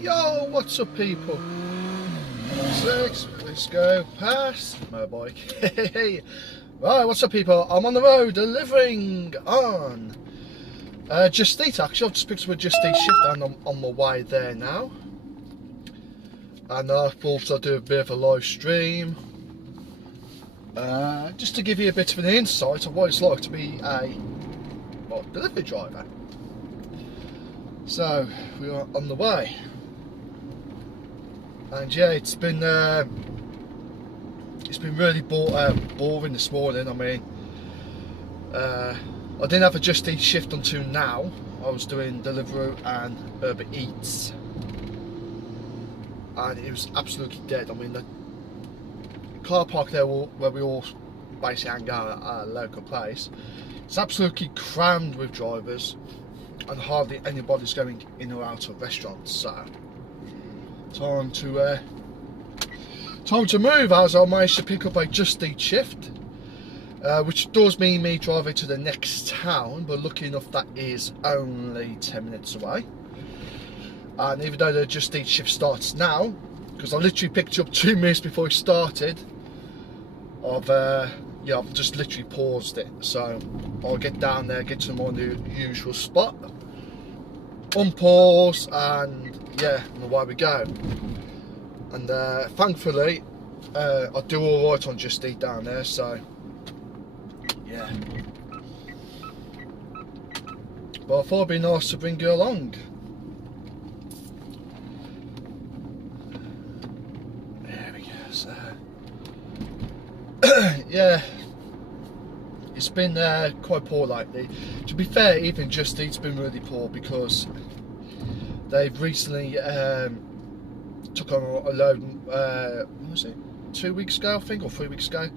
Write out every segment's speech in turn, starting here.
Yo, what's up people? Let's go past my bike. Hey, right, what's up people? I'm on the road delivering on Just Eat. Actually, I've just picked up a Just Eat shift and I'm on my way there now. And I thought I'd do a bit of a live stream, just to give you a bit of an insight of what it's like to be a delivery driver. So we are on the way. And yeah, it's been really boring this morning. I mean, I didn't have a Just Eat shift until now. I was doing Deliveroo and Uber Eats, and it was absolutely dead. I mean, the car park there where we all basically hang out at our local place, it's absolutely crammed with drivers, and hardly anybody's going in or out of restaurants. So time to move, as I managed to pick up a Just Eat shift, which does mean me driving to the next town, but lucky enough that is only 10 minutes away. And even though the Just Eat shift starts now, because I literally picked it up 2 minutes before it started, I've just literally paused it. So I'll get down there, get to my new usual spot, unpause, and yeah, and away we go. And thankfully I do alright on Just Eat down there, so yeah. But I thought it'd be nice to bring you along. There we go. So yeah, it's been quite poor lately. To be fair, even Just Eat's been really poor, because they've recently took on a load, what was it, 2 weeks ago I think, or 3 weeks ago.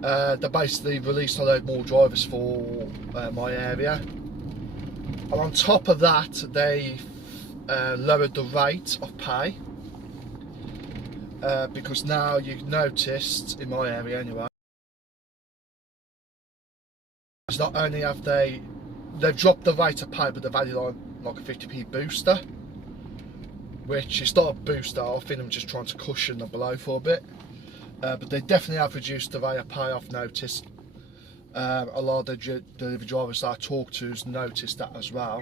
They basically released a load more drivers for my area, and on top of that they lowered the rate of pay, because now you've noticed, in my area anyway, not only have they've dropped the rate of pay, but they've added on like a 50p booster, which is not a booster. I think I'm just trying to cushion the blow for a bit, but they definitely have reduced the rate of pay. I've noticed a lot of the delivery drivers that I talk to has noticed that as well.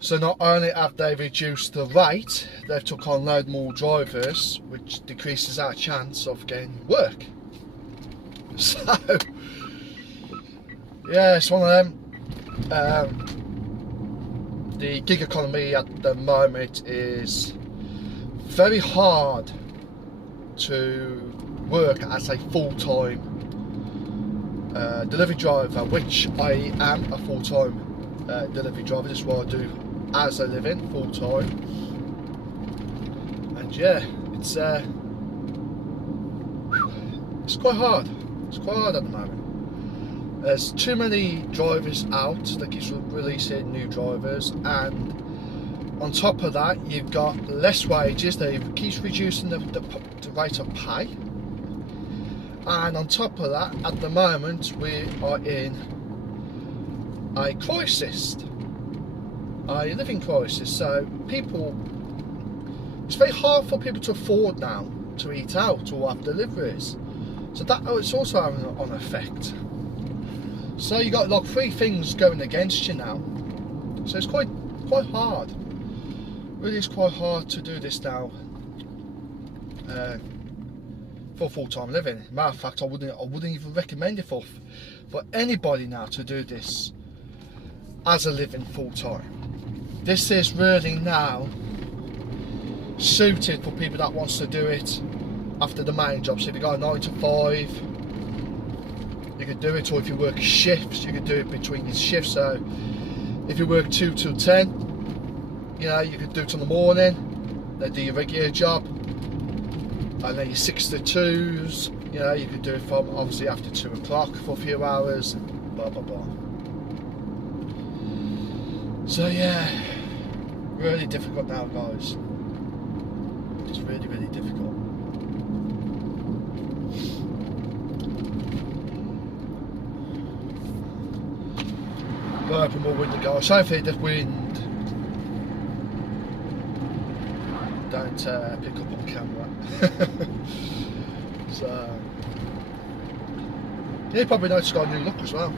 So not only have they reduced the rate, they've took on a load more drivers, which decreases our chance of getting work. So yeah, it's one of them. The gig economy at the moment is very hard to work as a full-time delivery driver, which I am a full-time delivery driver. This is what I do as a living, full-time. And yeah, it's quite hard. It's quite hard at the moment. There's too many drivers out that keeps releasing new drivers, and on top of that you've got less wages. They keep reducing the rate of pay, and on top of that, at the moment we are in a crisis, a living crisis. So it's very hard for people to afford now to eat out or have deliveries. So that it's also having an effect. So you got like 3 things going against you now. So it's quite hard. Really, it's quite hard to do this now for full-time living. Matter of fact, I wouldn't even recommend it for anybody now to do this as a living full-time. This is really now suited for people that wants to do it after the main job. So if you got a 9 to 5, you could do it, or if you work shifts, you could do it between your shifts. So if you work 2 till 10, you know, you could do it in the morning, then do your regular job, and then your 6 to 2s, you know, you could do it from obviously after 2 o'clock for a few hours, and blah blah blah. So yeah, really difficult now, guys. It's really, really difficult. Open more window, guys. Hopefully the wind don't pick up on camera. So yeah, you probably noticed got a new look as well.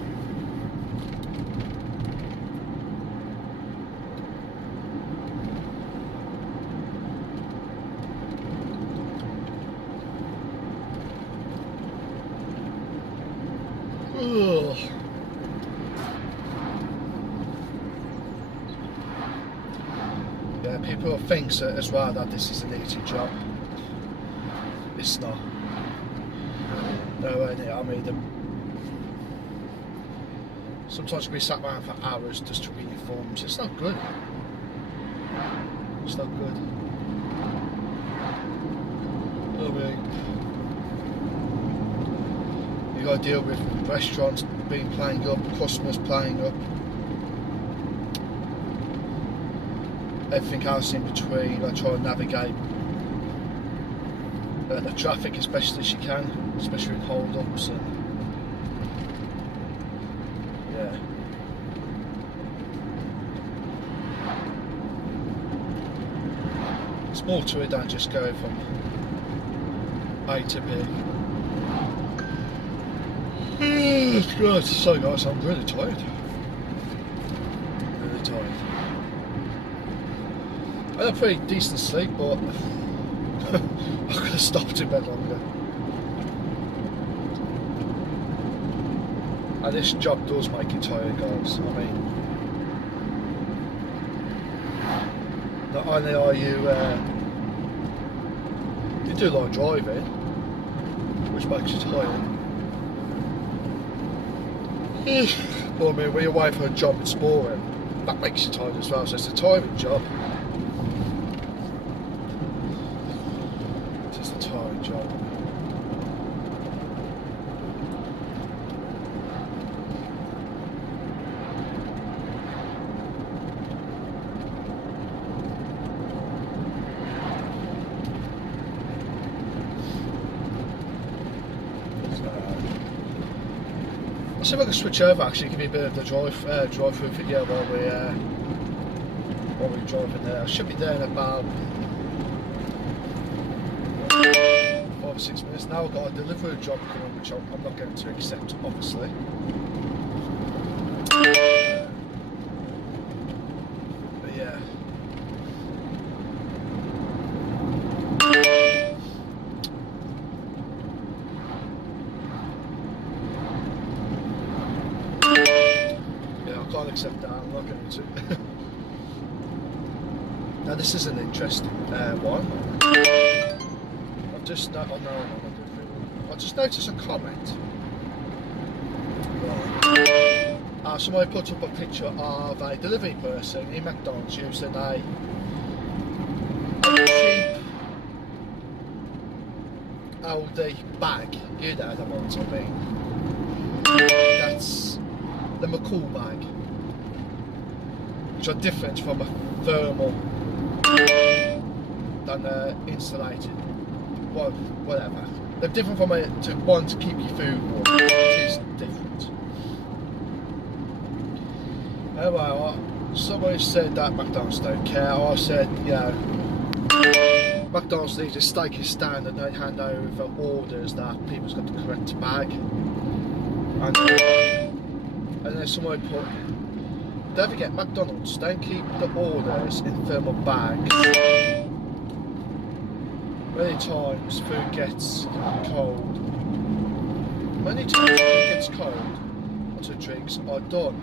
Ugh. Yeah, people think as well that this is an easy job. It's not. No way near. I mean, sometimes we sat around for hours just to read your forms. It's not good. It's not good. I mean, you got to deal with restaurants being playing up, customers playing up, everything else in between. I try and navigate the traffic as best as you can, especially in hold-ups and yeah. It's more to it than just going from A to B. It's good. So guys, I'm really tired. Really tired. I had a pretty decent sleep, but I could have stopped in bed longer. And this job does make you tired, guys. I mean, not only are you you do a lot of driving, which makes you tired. But I mean, when you're away from a job it's boring, that makes you tired as well. So it's a tiring job. It's a tiring job. I'll see if I can switch over, actually give me a bit of the drive-through video while we're driving there. I should be there in about 5 or 6 minutes. Now I've got a delivery job coming, which I'm not going to accept, obviously. But yeah. I can't accept that, I'm not going to. Now this is an interesting one. I've just I just noticed a comment. Right. Somebody put up a picture of a delivery person in McDonald's using a cheap Aldi bag. You know the ones I mean. That's the McCall bag, which are different from a thermal than insulated, whatever. They're different from one to keep your food warm. It is different. Anyway, somebody said that McDonald's don't care. I said, you know, McDonald's needs a staking stand and they hand over orders that people's got the correct bag. And then somebody put, don't forget McDonald's, don't keep the orders in thermal bags. Many times food gets cold. Many times food gets cold until drinks are done.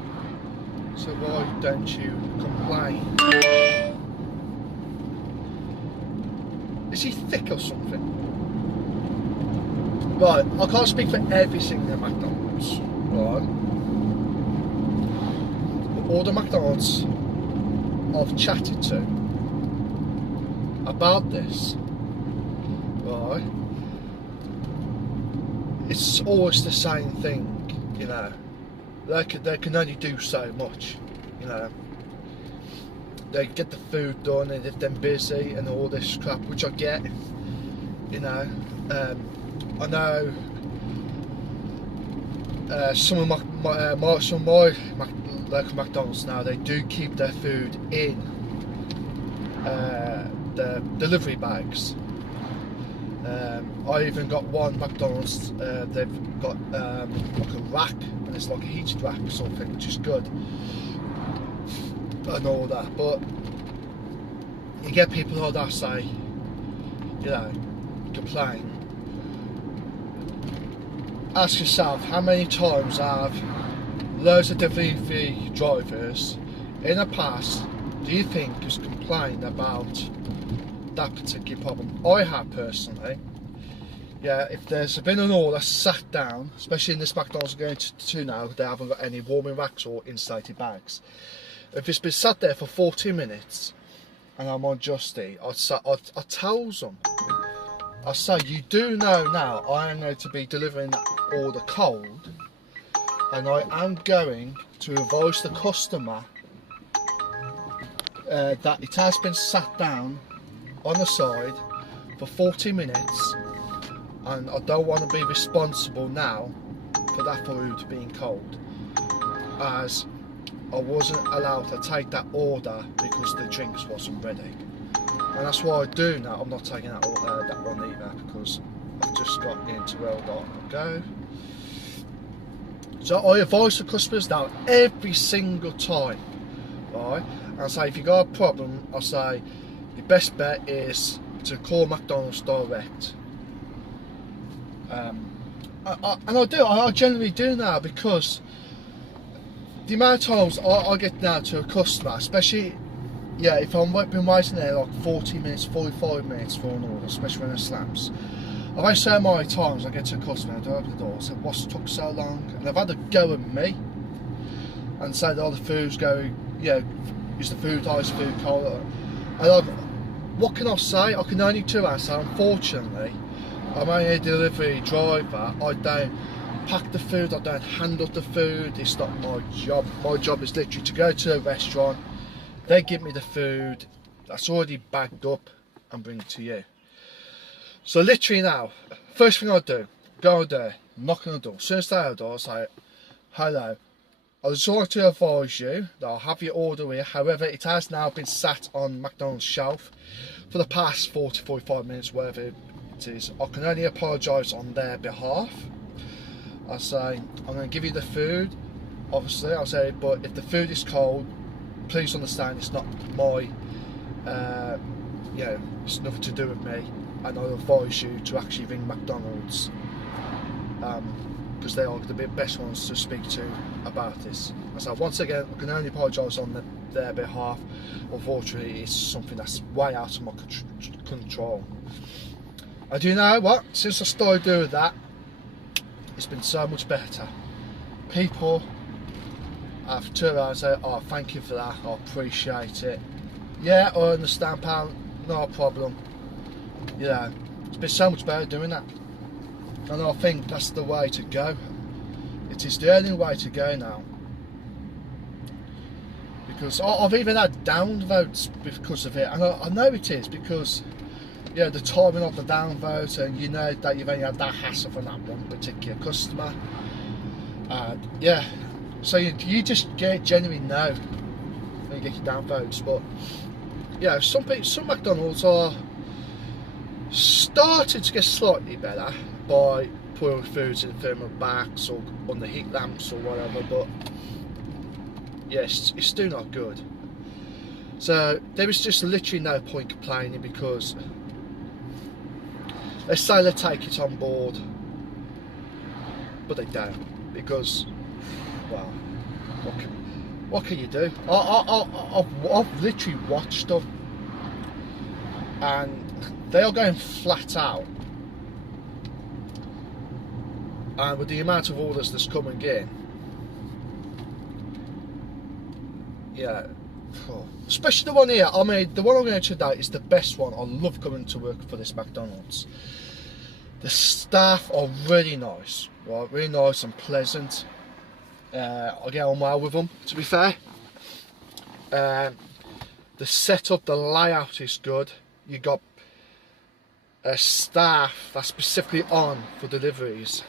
So why don't you complain? Is he thick or something? Right, I can't speak for everything at McDonald's, right? All the McDonald's I've chatted to about this, right, it's always the same thing, you know. They can only do so much, you know. They get the food done and if they're busy and all this crap, which I get, you know. I know some of my local McDonald's now, they do keep their food in the delivery bags. I even got one McDonald's, they've got like a rack, and it's like a heated rack or something, which is good, and all that. But you get people like that say, you know, complain. Ask yourself, how many times have loads of delivery drivers in the past, do you think, has complained about that particular problem? I have personally. Yeah, if there's been an order sat down, especially in this McDonald's I'm going to now, they haven't got any warming racks or insulated bags. If it's been sat there for 40 minutes and I'm on Just Eat, I tell them, I say, you do know now I am going to be delivering that order cold, and I am going to advise the customer that it has been sat down on the side for 40 minutes, and I don't want to be responsible now for that food being cold, as I wasn't allowed to take that order because the drinks wasn't ready. And that's what I do now. I'm not taking that one either, because I've just got into where I got to go. So I advise the customers now every single time, right? And I say, if you got a problem, I say your best bet is to call McDonald's direct. And I generally do now, because the amount of times I get now to a customer, especially, yeah, if I've been waiting there like 40 minutes, 45 minutes for an order, especially when it slams. I've had so many times I get to a customer and I open the door and say, what's took so long? And they've had a go at me and say that, oh, the food's going, yeah, is the food ice, food cold? And what can I say? I can only do that. So unfortunately, I'm only a delivery driver. I don't pack the food, I don't handle the food. It's not my job. My job is literally to go to a restaurant, they give me the food that's already bagged up and bring it to you. So literally now, first thing I do, go there, knock on the door. As soon as they open the door, I say, hello, I just like to advise you that I'll have your order here. However, it has now been sat on McDonald's shelf for the past 40-45 minutes, wherever it is. I can only apologise on their behalf. I say, I'm going to give you the food, obviously. I say, but if the food is cold, please understand it's not my, it's nothing to do with me, and I'll advise you to actually ring McDonald's, because they are the best ones to speak to about this. So once again, I can only apologise on their behalf. Unfortunately, it's something that's way out of my control. And you know what? Since I started doing that, it's been so much better. People have turned around and said, oh, thank you for that, I appreciate it. Yeah, I understand, pal, no problem. Yeah, it's been so much better doing that. And I think that's the way to go. It is the only way to go now. Because I've even had downvotes because of it. And I know it is, because yeah, the timing of the downvote, and you know that you've only had that hassle from that one particular customer. Yeah, so you just genuinely know when you get your downvotes. But yeah, some McDonald's are starting to get slightly better by putting foods in thermal bags or on the heat lamps or whatever, but yes, it's still not good. So there is just literally no point complaining, because they say they take it on board, but they don't, because, well, what can you do? I've literally watched them, and they are going flat out. And with the amount of orders that's coming in, yeah, especially the one here. I mean, the one I'm going to today is the best one. I love coming to work for this McDonald's. The staff are really nice, right? Really nice and pleasant. I get on well with them, to be fair. The setup, the layout is good. You got a staff that's specifically on for deliveries,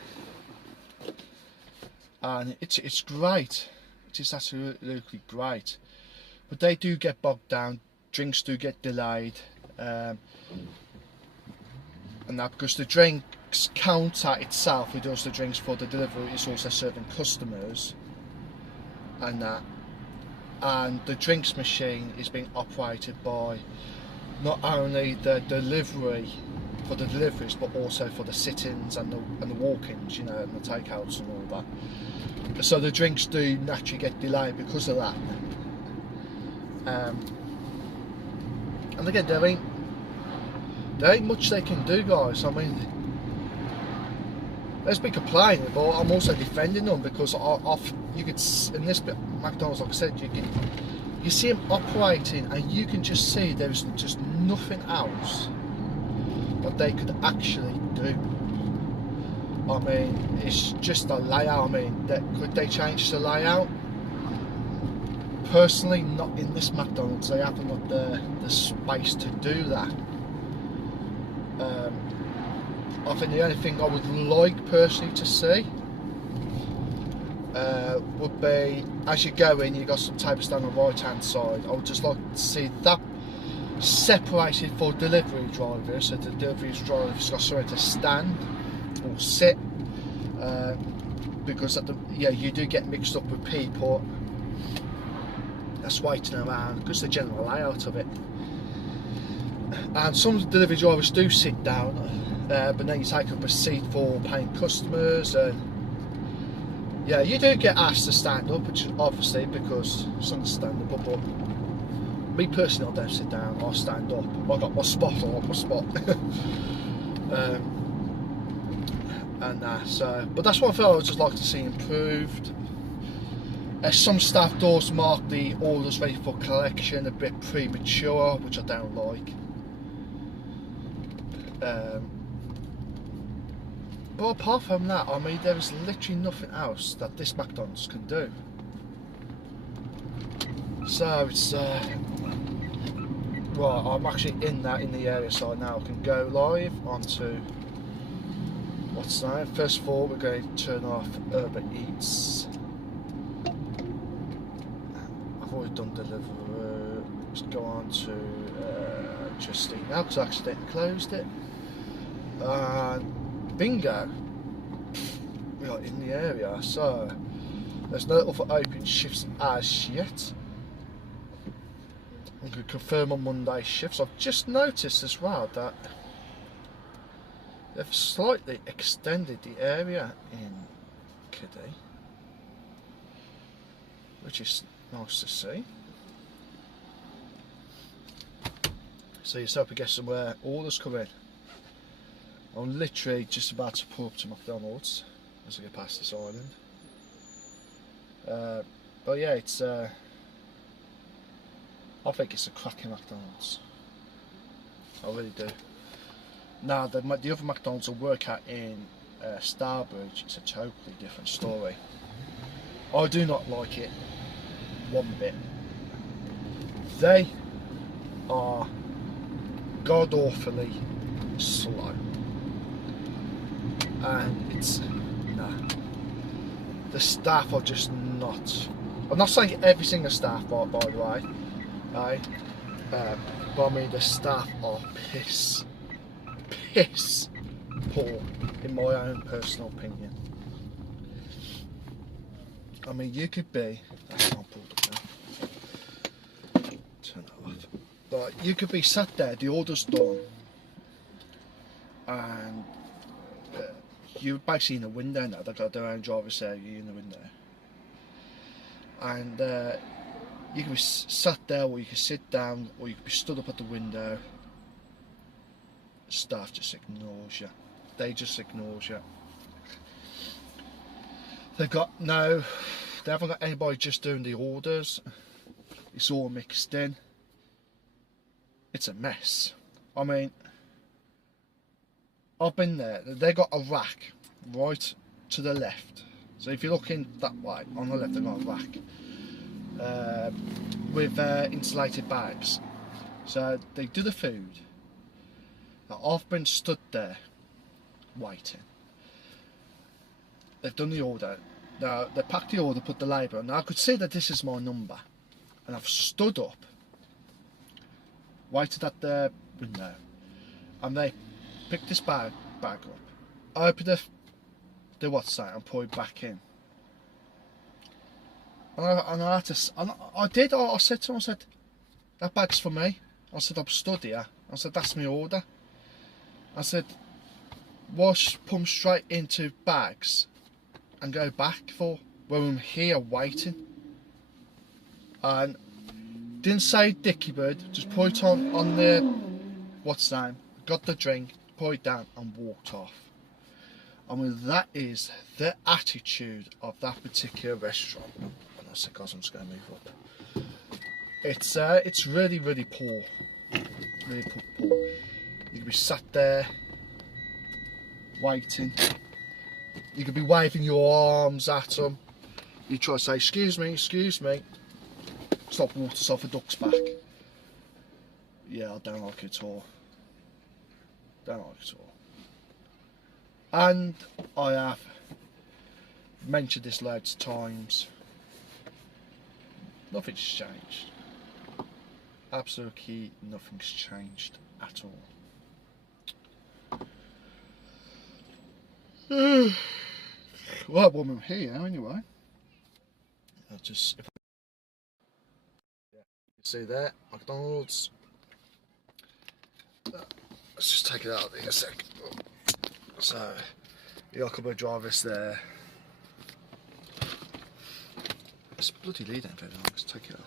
and it's great. It is absolutely great. But they do get bogged down. Drinks do get delayed. And that because the drinks counter itself, who does the drinks for the delivery, is also serving customers, and that. And the drinks machine is being operated by not only the delivery for the deliveries, but also for the sit-ins and the walk-ins, and the takeouts and all that. So the drinks do naturally get delayed because of that. And again, there ain't much they can do, guys. I mean, let's be complaining, but I'm also defending them because you could, in this bit, McDonald's, like I said, you see them operating, and you can just see there's just nothing else that they could actually do. I mean, it's just a layout. I mean, could they change the layout? Personally, not in this McDonald's. They haven't got the space to do that. I think the only thing I would like personally to see would be, as you go in, you've got some tables down the right hand side. I would just like to see that separated for delivery drivers, so the delivery drivers got somewhere to stand or sit, because you do get mixed up with people that's waiting around, because the general layout of it. And some delivery drivers do sit down, but then you take up a seat for paying customers, and you do get asked to stand up, which obviously because it's understandable, but me personally, I don't sit down, I stand up. I got my spot, I want my spot. But that's one thing I would just like to see improved. Some staff does mark the orders ready for collection a bit premature, which I don't like. But apart from that, I mean, there is literally nothing else that this McDonald's can do. So it's right, I'm actually in the area, so now I can go live onto what's that. First of all, we're going to turn off Uber Eats. I've already done Deliveroo. Let's go on to Just Eat now, because I accidentally closed it. Bingo, we are in the area. So there's no other open shifts as yet. I'm going to confirm on Monday shifts. I've just noticed as well that they've slightly extended the area in Kiddy, which is nice to see. So you start to get somewhere orders come in. I'm literally just about to pull up to McDonald's as I get past this island. But yeah, it's I think it's a cracking McDonald's. I really do. Now the other McDonald's I work at in Starbridge, it's a totally different story. I do not like it one bit. They are god awfully slow, and it's the staff are just not. I'm not saying every single staff, by the way, but I mean the staff are piss poor, in my own personal opinion. I mean, you could be. I'll pull it now. Turn that off. But you could be sat there, the order's done, and you're basically in the window now. They've got their own driver's area, you're in the window. And you can be sat there, or you can sit down, or you can be stood up at the window. Staff just ignores you. They just ignore you. They haven't got anybody just doing the orders. It's all mixed in. It's a mess. I mean, I've been there. They got a rack right to the left. So if you're looking that way, on the left they've got a rack with insulated bags. So they do the food. Now, I've been stood there waiting. They've done the order. Now they packed the order, put the label on. Now I could see that this is my number, and I've stood up waited at the window, and they picked this bag up, opened the what's that, and put it back in. And I had to, and I said to him, I said, that bag's for me. I said, I'm stood here. I said, that's my order. I said, wash, put them straight into bags and go back for when I'm here waiting. And didn't say dicky bird, just put it on the, what's name, got the drink, put it down and walked off. I mean, that is the attitude of that particular restaurant. And I said, guys, I'm just going to move up. It's really, really poor. Really poor. You could be sat there waiting. You could be waving your arms at them. You try to say, excuse me, stop water off a duck's back. Yeah, I don't like it at all. Don't like it at all. And I have mentioned this loads of times. Nothing's changed. Absolutely nothing's changed at all. Well, woman here anyway. I'll just, yeah, you can see there, McDonald's. Let's just take it out in a sec. So, you got a couple of drivers there. It's bloody leading very long. Let's take it out.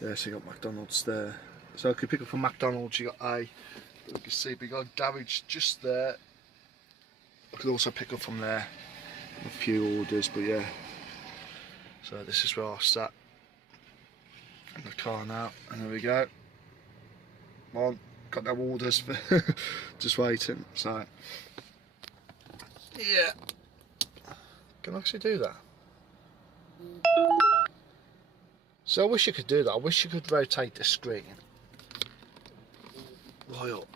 Yeah, so you got McDonald's there. So I could pick up from McDonald's. You got you can see we got a garage just there. I could also pick up from there a few orders, but yeah. So this is where I sat in the car now, and there we go. On, got no orders for just waiting. So yeah, can I actually do that? So I wish you could do that. I wish you could rotate the screen. Right up.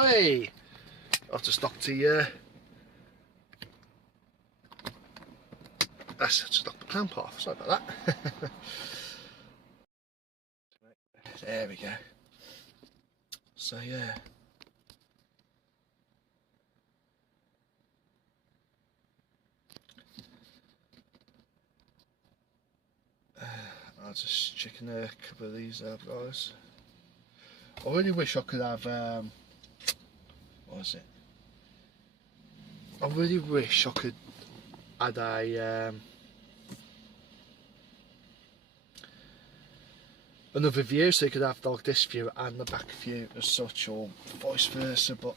Hey! I have to stop to that's to stop the clamp off. Sorry about that. There we go. So yeah. I'll just chicken a couple of these guys. I really wish I could have what is it? I really wish I could add a another view, so you could have like this view and the back view as such, or vice versa, but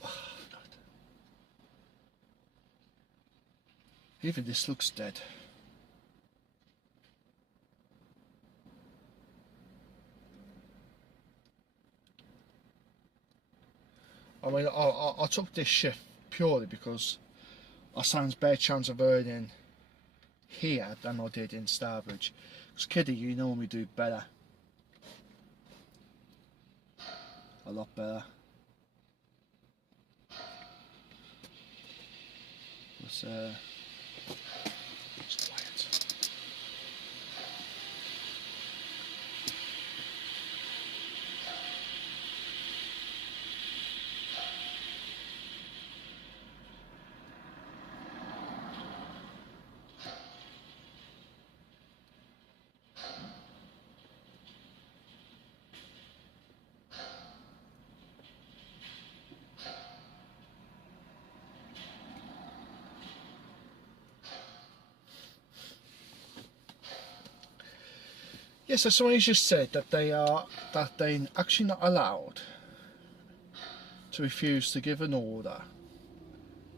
even this looks dead. I mean, I took this shift purely because I stands better chance of earning here than I did in Starbridge. Because kiddie, you normally do better. A lot better. But, just play it. Yeah, so somebody's just said that they're actually not allowed to refuse to give an order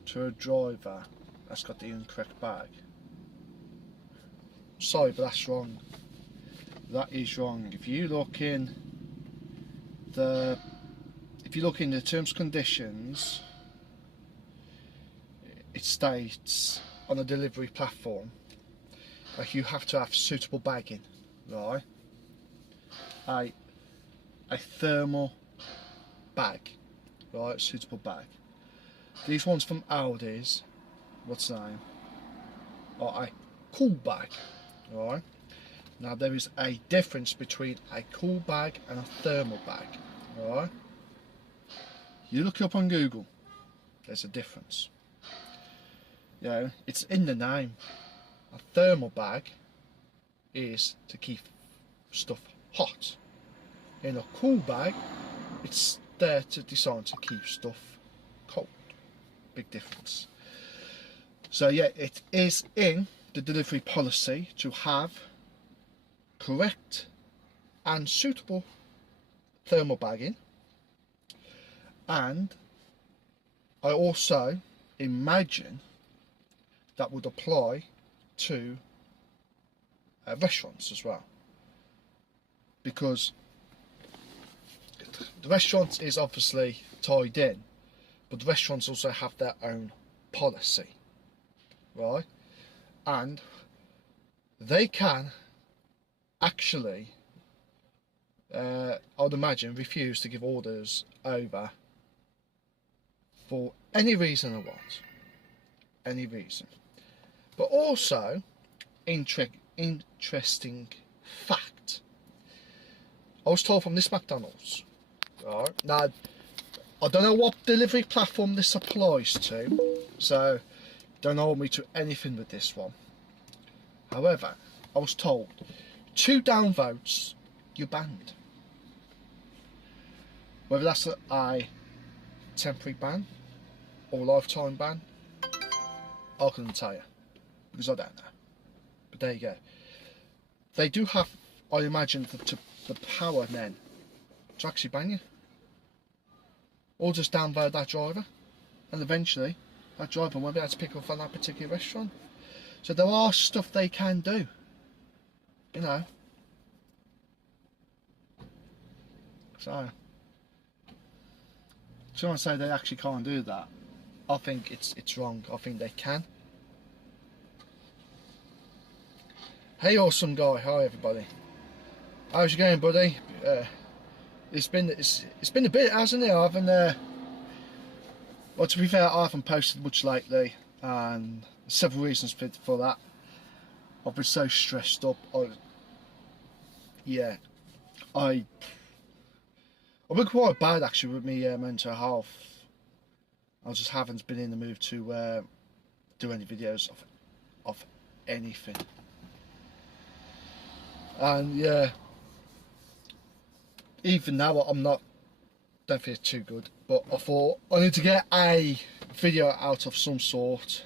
to a driver that's got the incorrect bag. Sorry, but that's wrong. That is wrong. If you look in the terms and conditions, it states on the delivery platform that you have to have suitable bagging. Right, a thermal bag, right, suitable bag. These ones from Aldi's, what's the name? Are a cool bag, right? Now there is a difference between a cool bag and a thermal bag. Alright? You look it up on Google, there's a difference. You know, it's in the name. A thermal bag is to keep stuff hot. In a cool bag, it's there to designed to keep stuff cold. Big difference. So yeah, it is in the delivery policy to have correct and suitable thermal bagging, and I also imagine that would apply to restaurants as well, because the restaurants is obviously tied in, but the restaurants also have their own policy, right? And they can actually, I'd imagine, refuse to give orders over for any reason they want. Any reason. But also, interesting fact. I was told from this McDonald's, right? Now, I don't know what delivery platform this applies to, so don't hold me to anything with this one. However, I was told 2 downvotes, you're banned. Whether that's a temporary ban or lifetime ban, I couldn't tell you, because I don't know. But there you go. They do have, I imagine, the power then to actually ban you, or just downvote that driver, and eventually that driver won't be able to pick up on that particular restaurant. So there are stuff they can do, you know. So someone say they actually can't do that, I think it's wrong. I think they can. Hey awesome guy, hi everybody. How's it going, buddy? It's been a bit, hasn't it? I haven't well, to be fair, I haven't posted much lately, and several reasons for that. I've been so stressed up. I've been quite bad actually with me mental health. I just haven't been in the mood to do any videos of anything. And yeah, even now don't feel too good, but I thought I need to get a video out of some sort.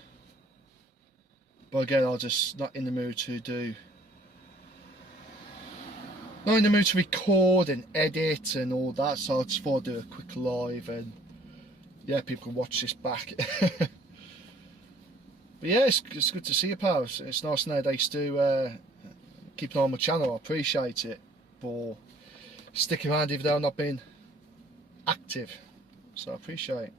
But again, I'm just not in the mood to not in the mood to record and edit and all that, so I just thought I'd do a quick live, and yeah, people can watch this back. But yeah, it's good to see you, pals. It's nice nowadays to keep an eye on my channel. I appreciate it for sticking around even though I've not been active, so I appreciate it.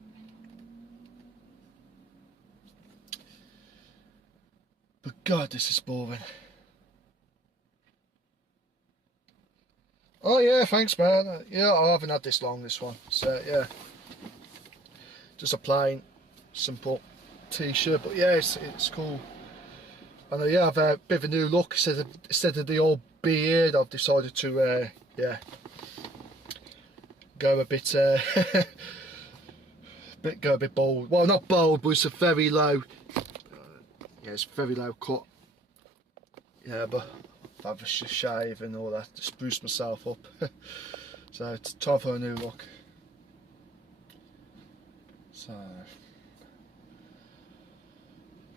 But God, this is boring. Oh yeah, thanks man. Yeah, I haven't had this long, this one. So yeah, just a plain, simple t-shirt, but yeah, it's cool. And yeah, I've a bit of a new look. Instead of the old beard, I've decided to yeah, go a bit go a bit bold. Well, not bold, but it's a very low. Yeah, it's very low cut. Yeah, but I've had a shave and all that to spruce myself up. So it's time for a new look. So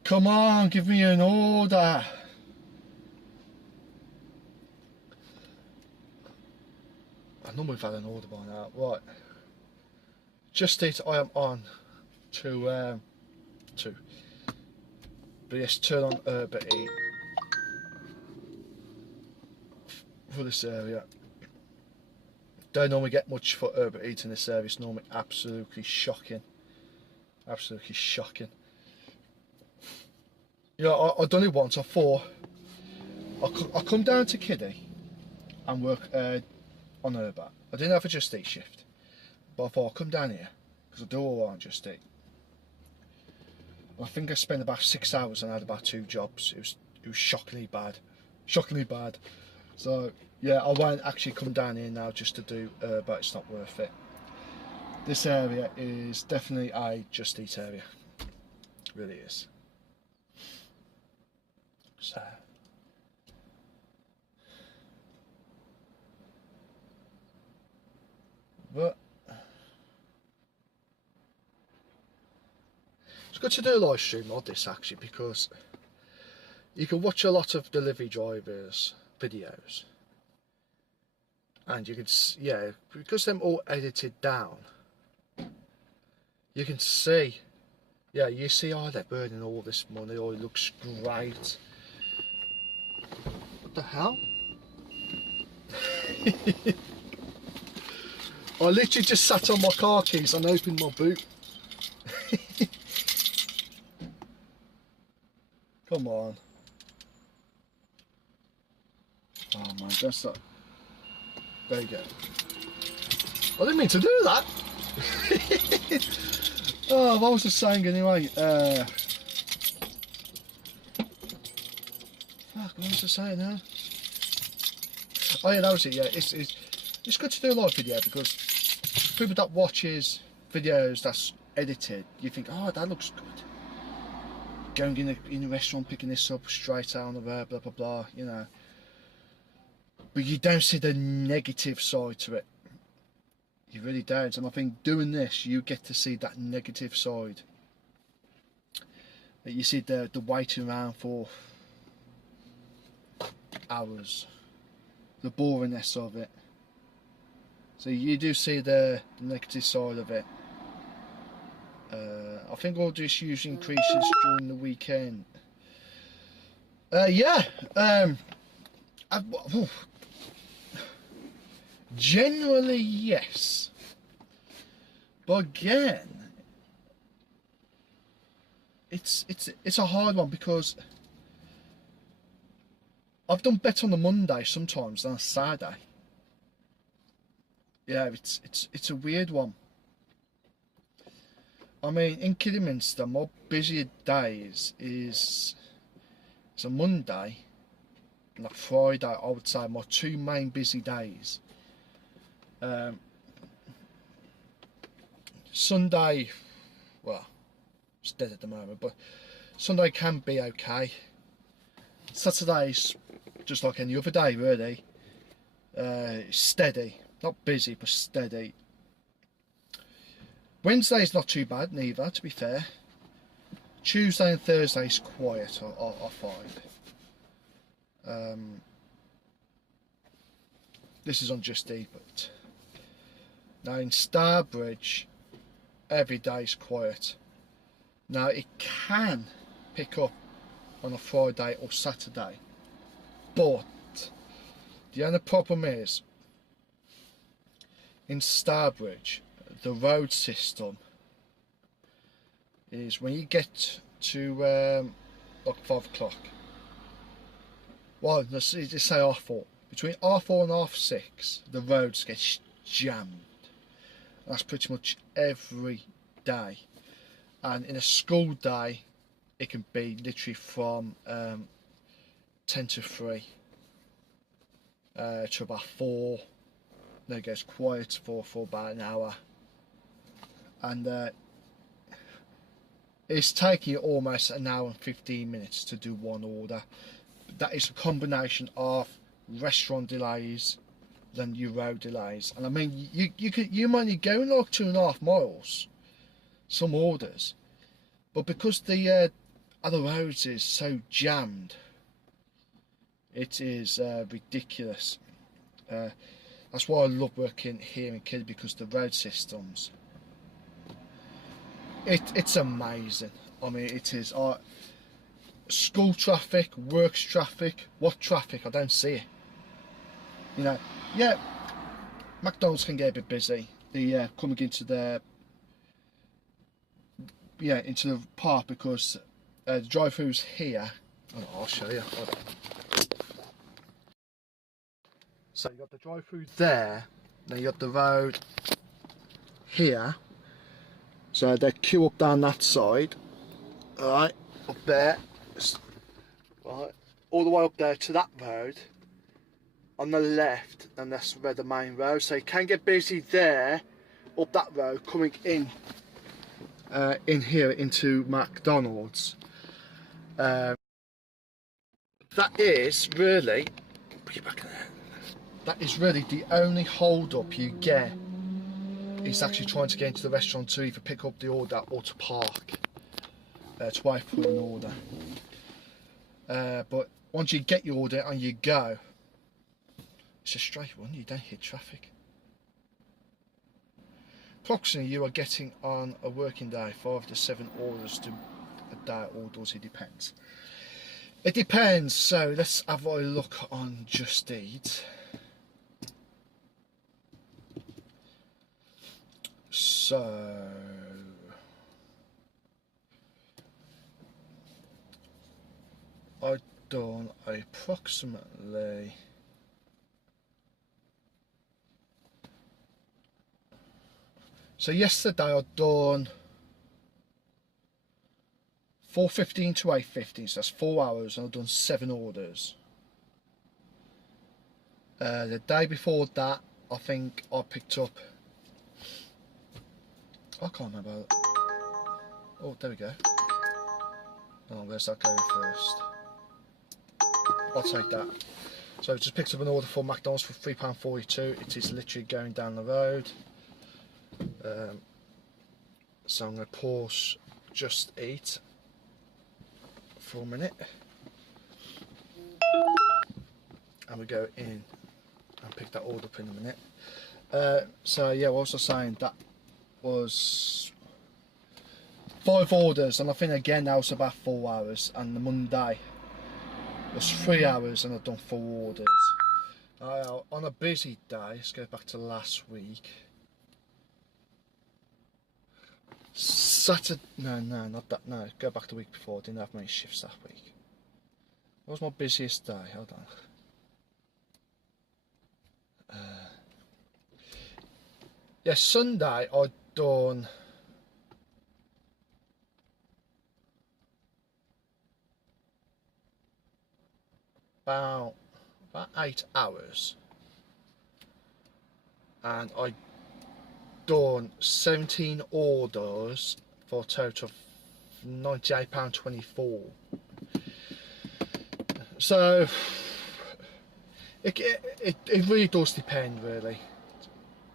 come on, give me an order. I know we've had an order by now. Right. Just Eat, I am on to but yes, turn on Uber Eats for this area. Don't normally get much for Uber Eats in this area. It's normally absolutely shocking. Absolutely shocking. You know, I done it once. I thought I come down to Kiddie and work on Uber. I didn't have a Just Eat shift, but I thought I'll come down here because I do all on Just Eat. I think I spent about 6 hours and I had about 2 jobs. It was shockingly bad. shockingly bad. So yeah, I won't actually come down here now just to do, but it's not worth it. This area is definitely a Just Eat area, it really is. So but it's good to do a live stream like this actually, because you can watch a lot of delivery drivers videos, and you can, yeah, because they're all edited down, you can see, yeah, you see, oh, they're burning all this money, oh, it looks great. What the hell? I literally just sat on my car keys and opened my boot. Come on. Oh man, that's that. There you go. I didn't mean to do that. Oh, what was I saying anyway? Fuck, what was I saying now? Oh yeah, that was it. Yeah, it's good to do a live video, because people that watches videos that's edited, you think, oh, that looks good. Going in a restaurant, picking this up straight out on the road, blah blah blah, you know. But you don't see the negative side to it. You really don't. And I think doing this, you get to see that negative side. You see the waiting around for hours, the boringness of it. So you do see the negative side of it. I think all this usually increases during the weekend. Yeah. Generally, yes. But again, it's a hard one, because I've done better on a Monday sometimes than a Saturday. Yeah, it's a weird one. I mean, in Kidderminster, my busier days is a Monday and a Friday. I would say my two main busy days. Sunday, well, it's dead at the moment, but Sunday can be okay. Saturday's just like any other day, really. Steady, not busy, but steady. Wednesday's not too bad neither, to be fair. Tuesday and Thursday's quiet, I find. This is on Just Eat, but now in Starbridge, every day's quiet. Now it can pick up on a Friday or Saturday, but the only problem is, in Starbridge, the road system is, when you get to like 5 o'clock, well, let's say R4, between R4 and R6, the roads get jammed. That's pretty much every day. And in a school day, it can be literally from 10 to 3 to about 4. Then it goes quiet for about an hour. And it's taking you almost an hour and 15 minutes to do one order. That is a combination of restaurant delays than your road delays. And I mean, you might be going like 2.5 miles, some orders, but because the other roads is so jammed, it is ridiculous. That's why I love working here in Kidderminster, because the road systems, it's amazing. I mean, it is. School traffic, works traffic, what traffic? I don't see it. You know, yeah, McDonald's can get a bit busy. The coming into the into the park, because the drive-throughs here. Oh, I'll show you. So you got the drive-through there, then you got the road here. So they queue up down that side. Alright, up there. Right, all the way up there to that road on the left, and that's where the main road. So you can get busy there, up that road, coming in here into McDonald's. That is really, put you back in there. That is really the only hold up you get, is actually trying to get into the restaurant to either pick up the order or to park, to wait for an order. But once you get your order and you go, it's a straight run, you don't hit traffic. Approximately you are getting on a working day 5 to 7 orders to a day, or does it depends? It depends. So let's have a look on Just Eat. So I've done approximately yesterday I'd done 4:15 to 8:15, so that's 4 hours, and I've done 7 orders. The day before that, I think I picked up, I can't remember. Oh, there we go. Oh, where's that going first? I'll take that. So I just picked up an order for McDonald's for £3.42. It is literally going down the road. So I'm going to pause Just Eat for a minute, and we go in and pick that order up in a minute. So yeah, what was I saying? That was 5 orders, and I think again that was about 4 hours, and the Monday was 3 hours and I've done 4 orders. On a busy day, let's go back to last week. Saturday, no, not that, no, go back the week before, I didn't have many shifts that week. What was my busiest day? Hold on. Yeah, Sunday I'd done about 8 hours, and I done 17 orders for a total of £98.24. So it really does depend, really, to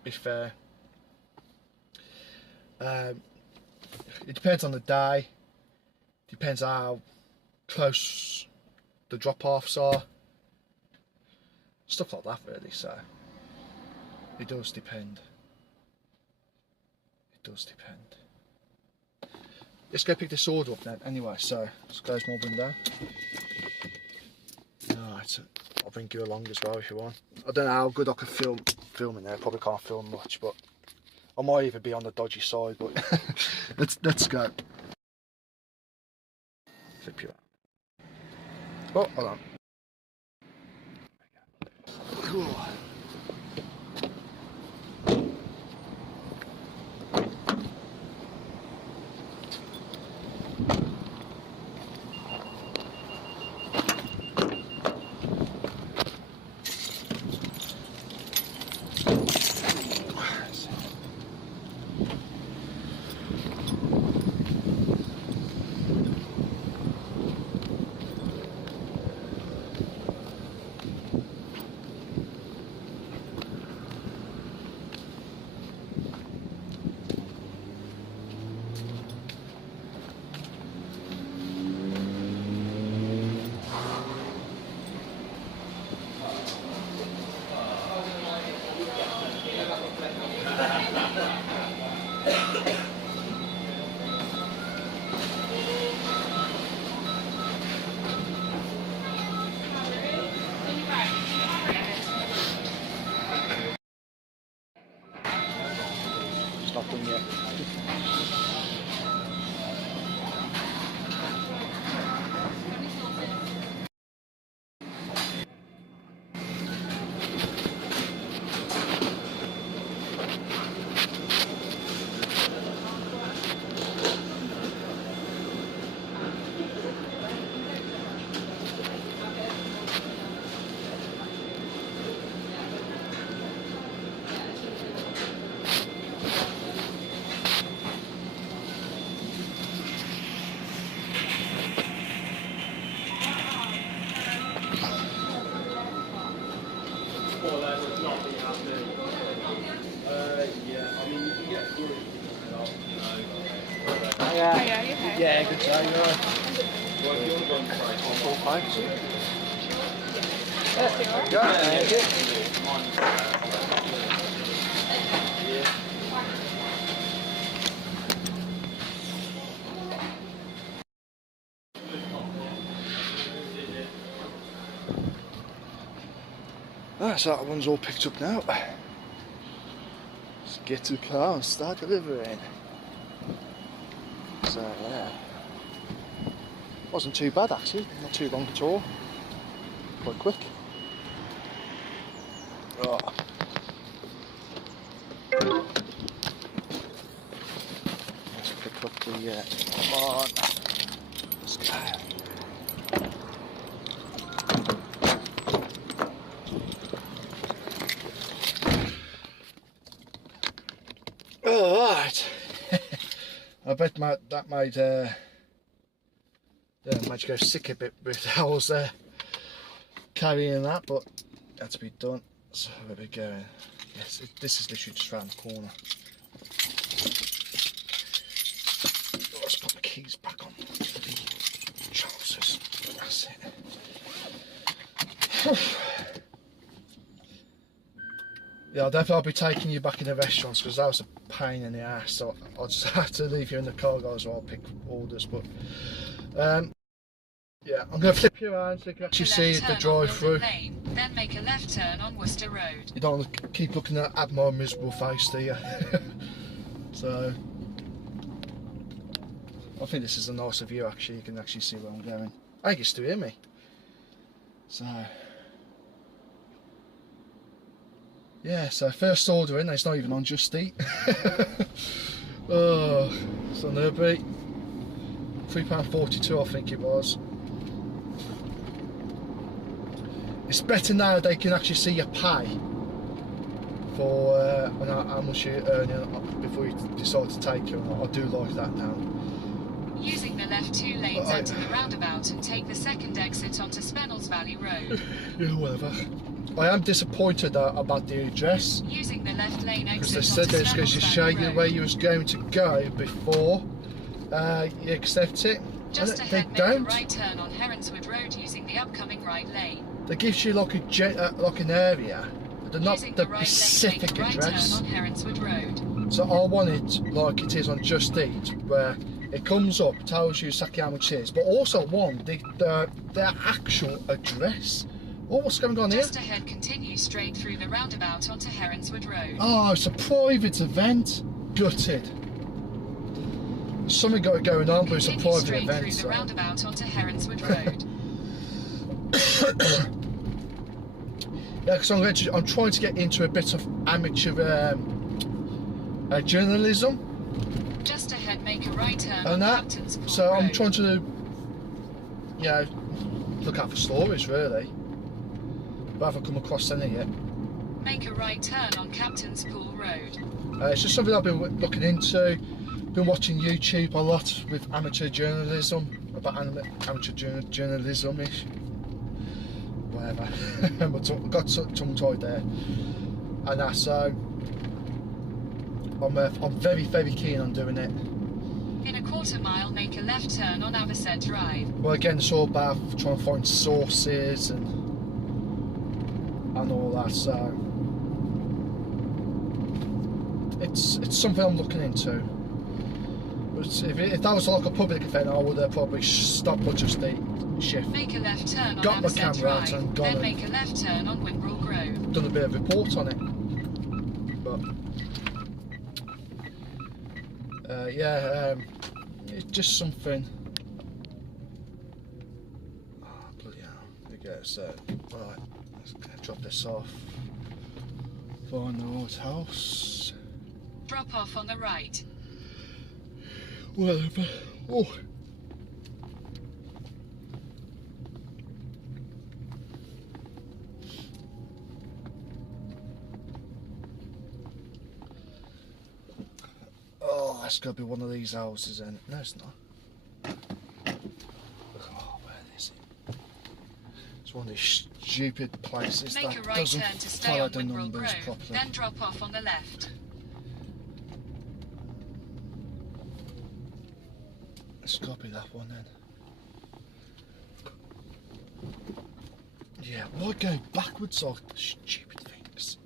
be fair. It depends on the day, depends how close the drop-offs are, stuff like that, really. So it does depend. It does depend. Let's go pick this order up then. Anyway, so let's close my window. Alright, so I'll bring you along as well if you want. I don't know how good I can film in there. Probably can't film much, but I might even be on the dodgy side. But let's go. Flip you out. Oh, hold on. Cool. It's not done yet. Yeah. Oh yeah, you okay? Yeah, good time, you're right. All fine. Yeah, thank you. Right, so that one's all picked up now. Let's get to the car and start delivering. So yeah, wasn't too bad actually, not too long at all, quite quick. Oh. Let's pick up the, come on, let's go. Alright. I bet that made you go sick a bit with how I was carrying that, but it had to be done. So where are we going? Yes, this is literally just round the corner. Let's put the keys back on the trousers. That's it. Yeah, I'll be taking you back in the restaurants because that was a pain in the ass. So I'll just have to leave you in the car, guys, while I'll pick orders. But yeah, I'm going to flip you around so you can actually see the drive-through. Then make a left turn on Worcester Road. You don't want to keep looking at my miserable face, do you? So I think this is a nicer view. Actually, you can actually see where I'm going. I think you still hear me. So. Yeah, so first order in, it's not even on Just Eat. Oh, it's on there, beat. £3.42 I think it was. It's better now they can actually see your pay for how much you're earning before you decide to take it or not. I do like that now. Using the left 2 lanes enter the roundabout and take the second exit onto Spennels Valley Road. Yeah, whatever. I am disappointed about the address. Using the left lane because exit they said they was going onto to Spennels show Valley you Road. where you was going to go before you accept it. Just They ahead, make don't. a right turn on Heronswood Road using the upcoming right lane. They gives you like like an area, but they're not Using the the right specific lane, make a right address. turn on Heronswood Road. So I want it like it is on Just Eat, where it comes up, tells you exactly how much it is, but also want their actual address. Oh, what's going on here? Just ahead, continue straight through the roundabout onto Heronswood Road. Oh, it's a private event. Gutted. Something got going on, but it's a Continue private straight event. through So. the roundabout onto Heronswood Road. Yeah, because I'm trying to get into a bit of amateur journalism. Just ahead, make a right turn on And that, Captain's Pool so I'm Road. trying to, you know, look out for stories really. But I haven't come across any yet. Make a right turn on Captain's Pool Road. It's just something I've been looking into. Been watching YouTube a lot with amateur journalism, about amateur journalism-ish. Whatever. Got tongue-tied there. And that's so. I'm very, very keen on doing it. In a quarter mile, make a left turn on Averset Drive. Well, again, it's all about trying to find sources and all that. So it's something I'm looking into. But if that was like a public event, I would have probably stopped or just eat shift. Make a left turn on Got my Averset camera out Drive. and gone Then and- make a left turn on Wimbrel Grove. Done a bit of report on it. But yeah, it's just something. Oh, bloody hell. There we go. So, right, let's drop this off. Find the right house. Drop off on the right. Whatever. Oh. Oh, that's got to be one of these houses, isn't it? No, it's not. Oh, where is it? It's one of these stupid places Make a that right doesn't turn to stay follow on the Wimbrel numbers Grove. properly. Then drop off on the left. It's got to be that one then. Yeah, why go backwards on stupid things?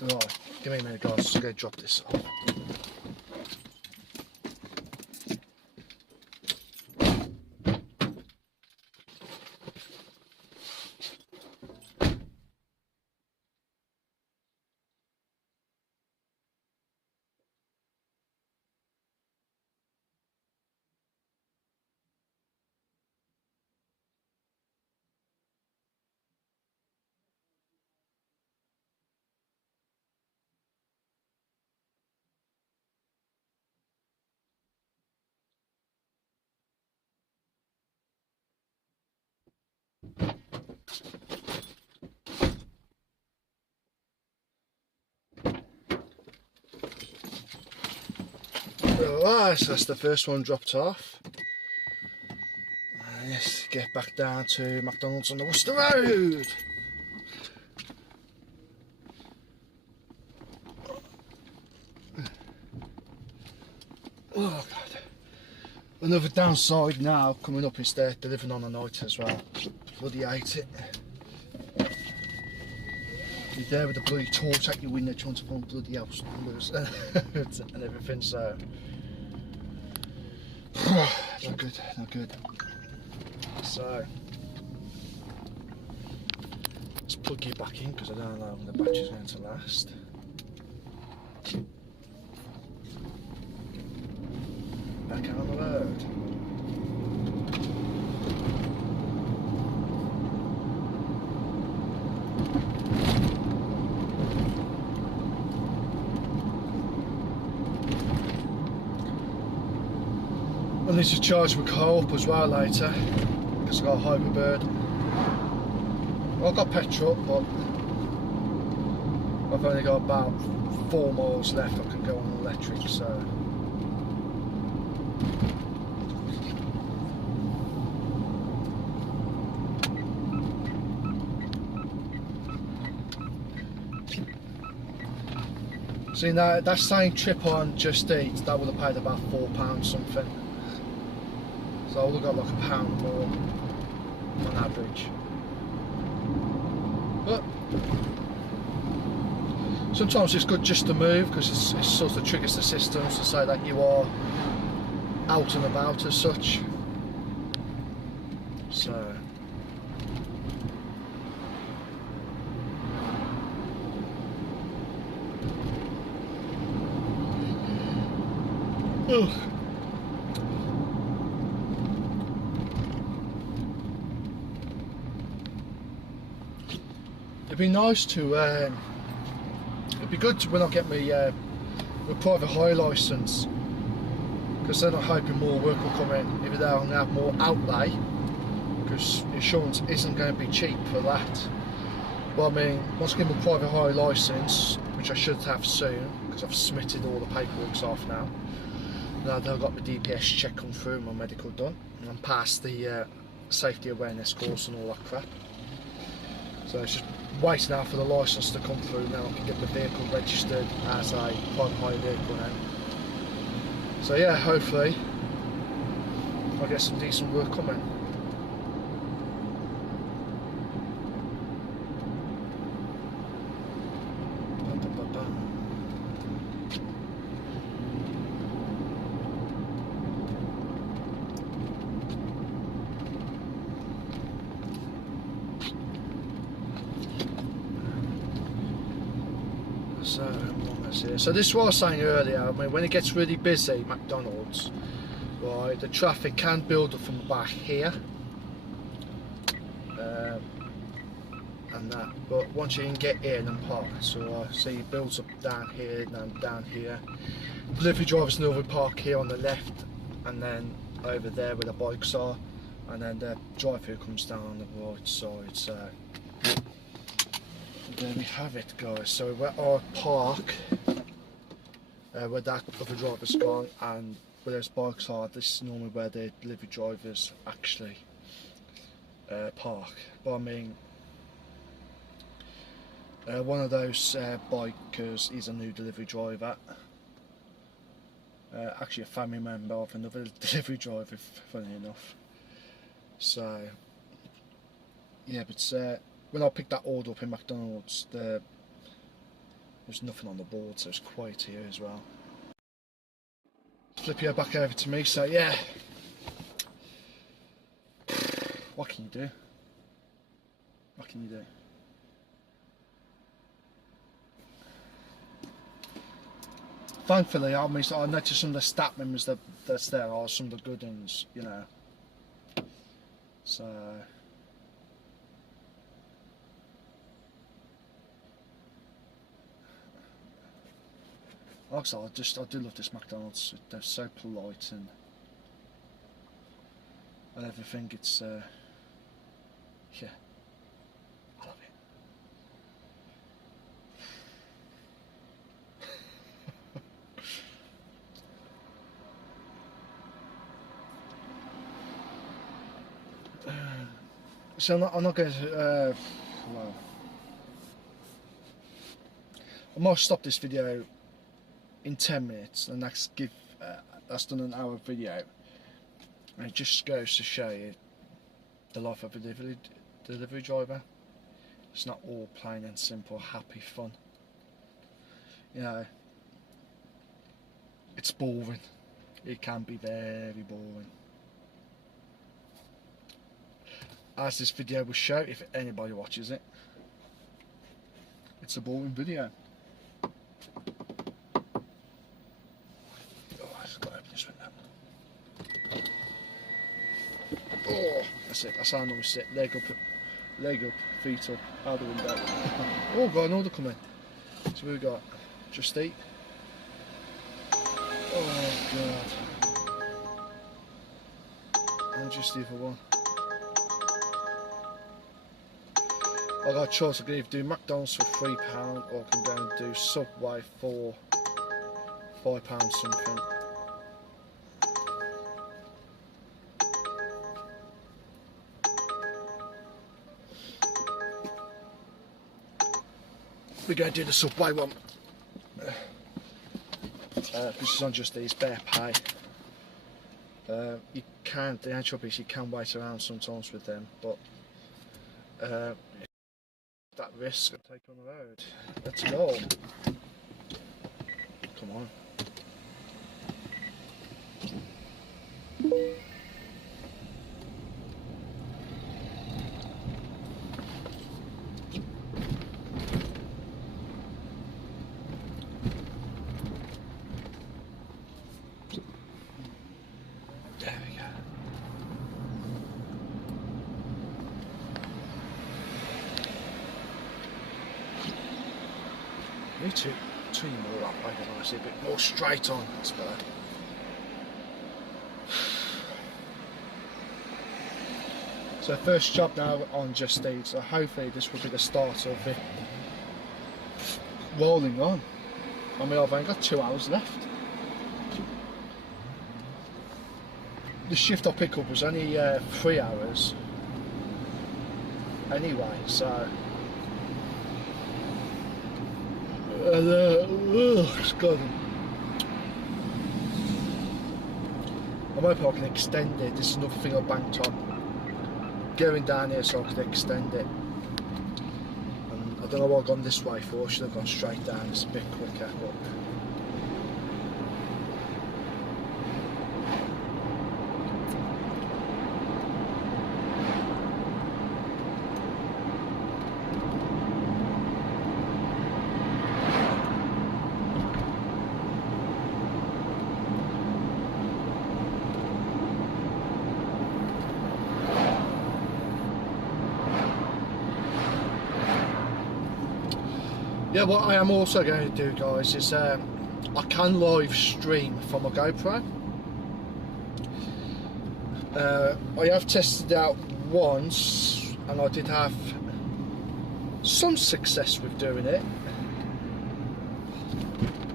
Right, give me a minute, guys. I'm going to drop this off. Alright, so that's the first one dropped off. Let's get back down to McDonald's on the Worcester Road. Oh god. Another downside now coming up is they're delivering on the night as well. Bloody hate it. You're there with the bloody torch at your window trying to find bloody house numbers and everything, so not good, not good. So let's plug you back in because I don't know how long the battery's going to last. Back out on the road. I need to charge my car up as well later because I've got a Hyperbird. Well, I've got petrol, but I've only got about 4 miles left. I can go on electric, so. See, now that same trip on Just Eat, that would have paid about £4 something. So I would have got like £1 more on average. But sometimes it's good just to move because it sort of triggers the systems to say that you are out and about as such. So. Ugh. It'd be nice to, it'd be good to, when I get my private hire licence, because then I'm hoping more work will come in, even though I'm going to have more outlay, because insurance isn't going to be cheap for that. But I mean, once I get my private hire licence, which I should have soon, because I've submitted all the paperwork off now. Now that I've got my DPS check come through, my medical done, and I'm past the safety awareness course and all that crap. So it's just waiting now for the licence to come through. Now I can get the vehicle registered as a private hire vehicle now. So yeah, hopefully I'll get some decent work coming. So this is what I was saying earlier. I mean, when it gets really busy, McDonald's, right, the traffic can build up from back here, and that. But once you can get in and park, so I see it builds up down here and down here. Delivery drivers normally park here on the left, and then over there where the bikes are, and then the drive-through comes down on the right side. So there we have it, guys. So where our park. Where that other driver's gone and where those bikes are, this is normally where the delivery drivers actually park. But I mean, one of those bikers is a new delivery driver, Actually a family member of another delivery driver, funny enough. So yeah, but when I picked that order up in McDonald's, there's nothing on the board, so it's quiet here as well. Flip you back over to me. So yeah, what can you do? What can you do? Thankfully, I noticed some of the stat members that's there are some of the good ones, you know. So also, I do love this McDonald's. They're so polite and everything. It's yeah, I love it. So I'm not going to. Well, I might stop this video in 10 minutes, and that's done an hour video. And it just goes to show you the life of a delivery driver. It's not all plain and simple, happy fun. You know, it's boring. It can be very boring. As this video will show, if anybody watches it, it's a boring video. Oh, I just got to open this window. Oh, that's it. That's how I normally sit. Leg up, feet up, out the window. Oh, got an order coming. So we've got Just Eat. Oh God. And Just Eat for one. I got a choice. I can either do McDonald's for £3 or I can go and do Subway for £5 something. We're going to do the Subway one. This is on Just Eat, bare pay. You can, the actual piece, you can wait around sometimes with them, but that risk of take on the road. Let's go. Come on. There we go. Need to turn more up, I want to see a bit more straight on. That's better. So first job now on Just Eat, so hopefully this will be the start of it rolling on. I mean, I've only got 2 hours left. The shift I pick up was only 3 hours anyway, so it's good. I'm hoping I can extend it. This is another thing I banked on. Going down here so I could extend it. And I don't know what I've gone this way for. I should have gone straight down. It's a bit quicker. But yeah, what I am also going to do, guys, is I can live stream from a GoPro. I have tested it out once and I did have some success with doing it,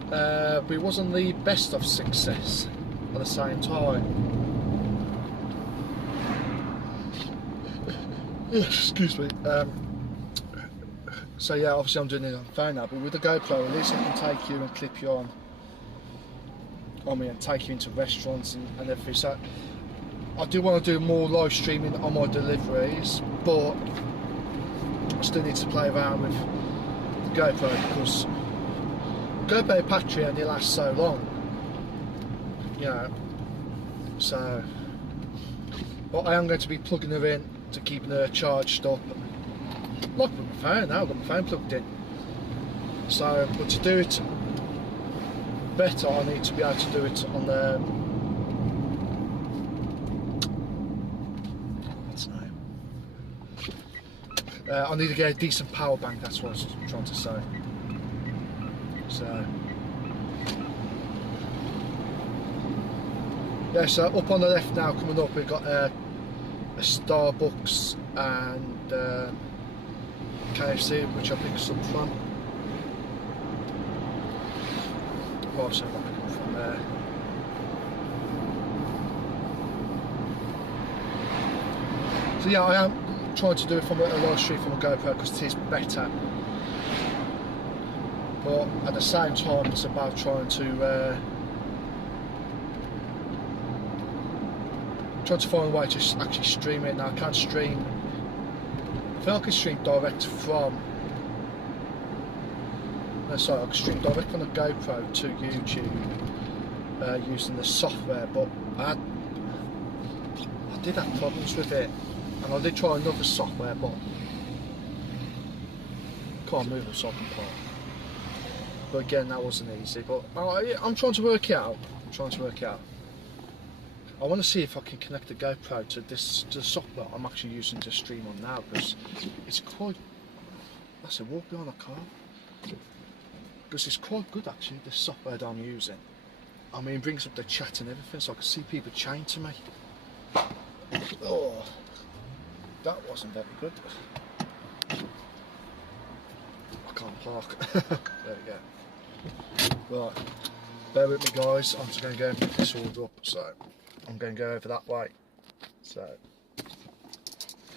but it wasn't the best of success at the same time. Excuse me. So yeah, obviously I'm doing it on phone now, but with the GoPro at least I can take you and clip you on I mean, and take you into restaurants and everything. So I do want to do more live streaming on my deliveries, but I still need to play around with the GoPro because GoPro battery only lasts so long, you know. So, but I am going to be plugging her in to keeping her charged up. Like with my phone now, I've got my phone plugged in. So, but to do it better, I need to be able to do it on the what's the name? I need to get a decent power bank. That's what I was trying to say. So yeah, so up on the left now, coming up, we've got a Starbucks and KFC, which I picked some from. Right, so I'm picking from there. So yeah, I am trying to do it from a live stream from a GoPro because it is better. But at the same time, it's about trying to find a way to actually stream it. Now I can't stream. I feel I can stream direct from. No, sorry, I can stream direct from the GoPro to YouTube using the software, but I did have problems with it, and I did try another software, but can't move or something. But again, that wasn't easy. But I'm trying to work it out. I want to see if I can connect the GoPro to the software I'm actually using to stream on now, because it's quite. That's a walk behind a car. Because it's quite good actually, the software that I'm using. I mean, it brings up the chat and everything, so I can see people chatting to me. Oh, that wasn't very good. I can't park. There we go. Right, bear with me guys, I'm just going to go and pick this order up, so I'm going to go over that way. So,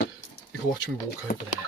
you can watch me walk over there.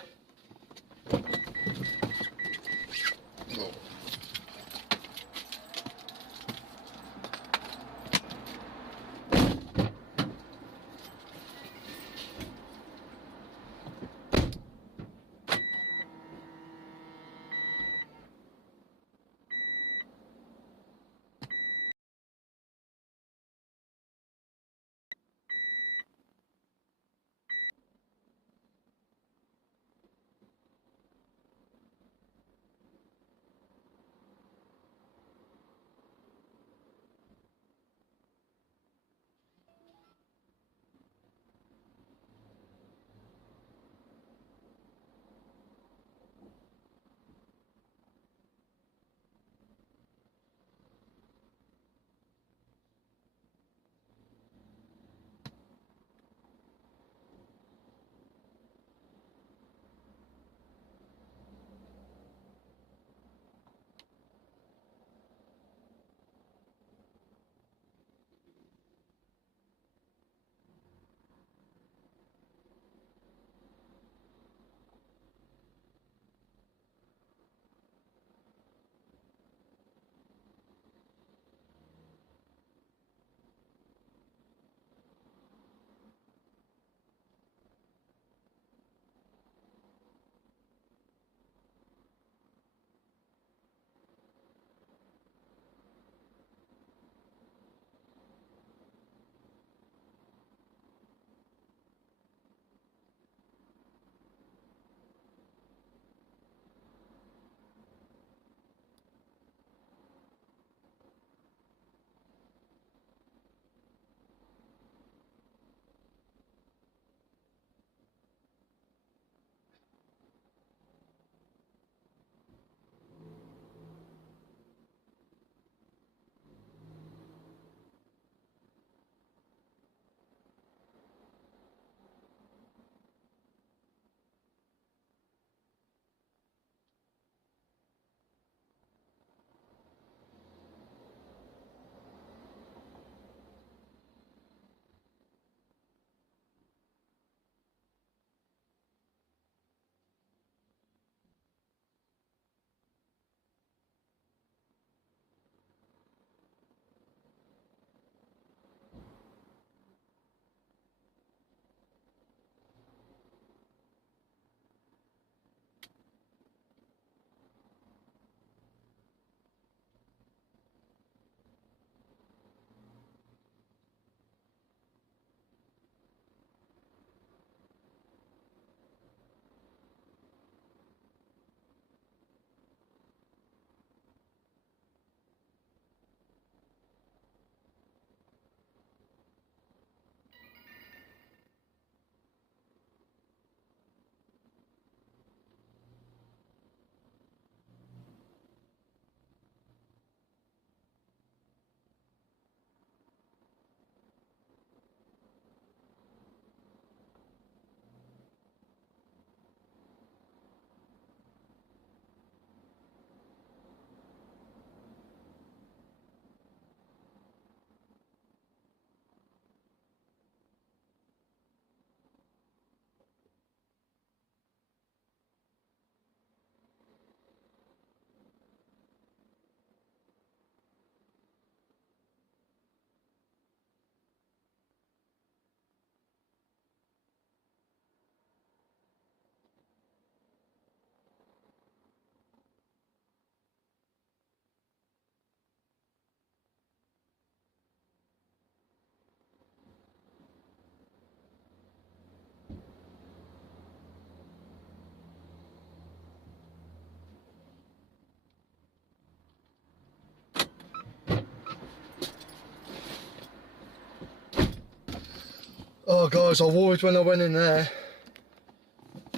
Oh guys, I worried when I went in there.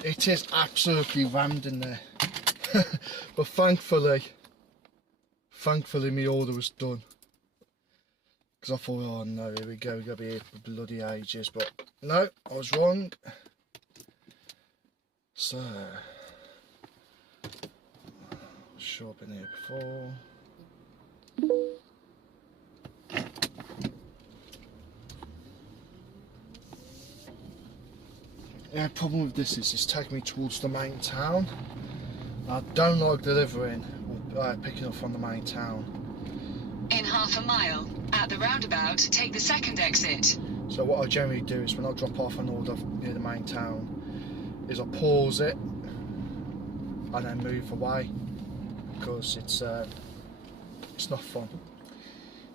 It is absolutely rammed in there. But thankfully my order was done. Because I thought, oh no, here we go, we're going to be here for bloody ages. But no, I was wrong. So, sure I've been here before. Yeah, the problem with this is it's taking me towards the main town. I don't like delivering or picking up from the main town. In half a mile, at the roundabout, take the second exit. So what I generally do is when I drop off an order near the main town, is I pause it and then move away, because it's not fun.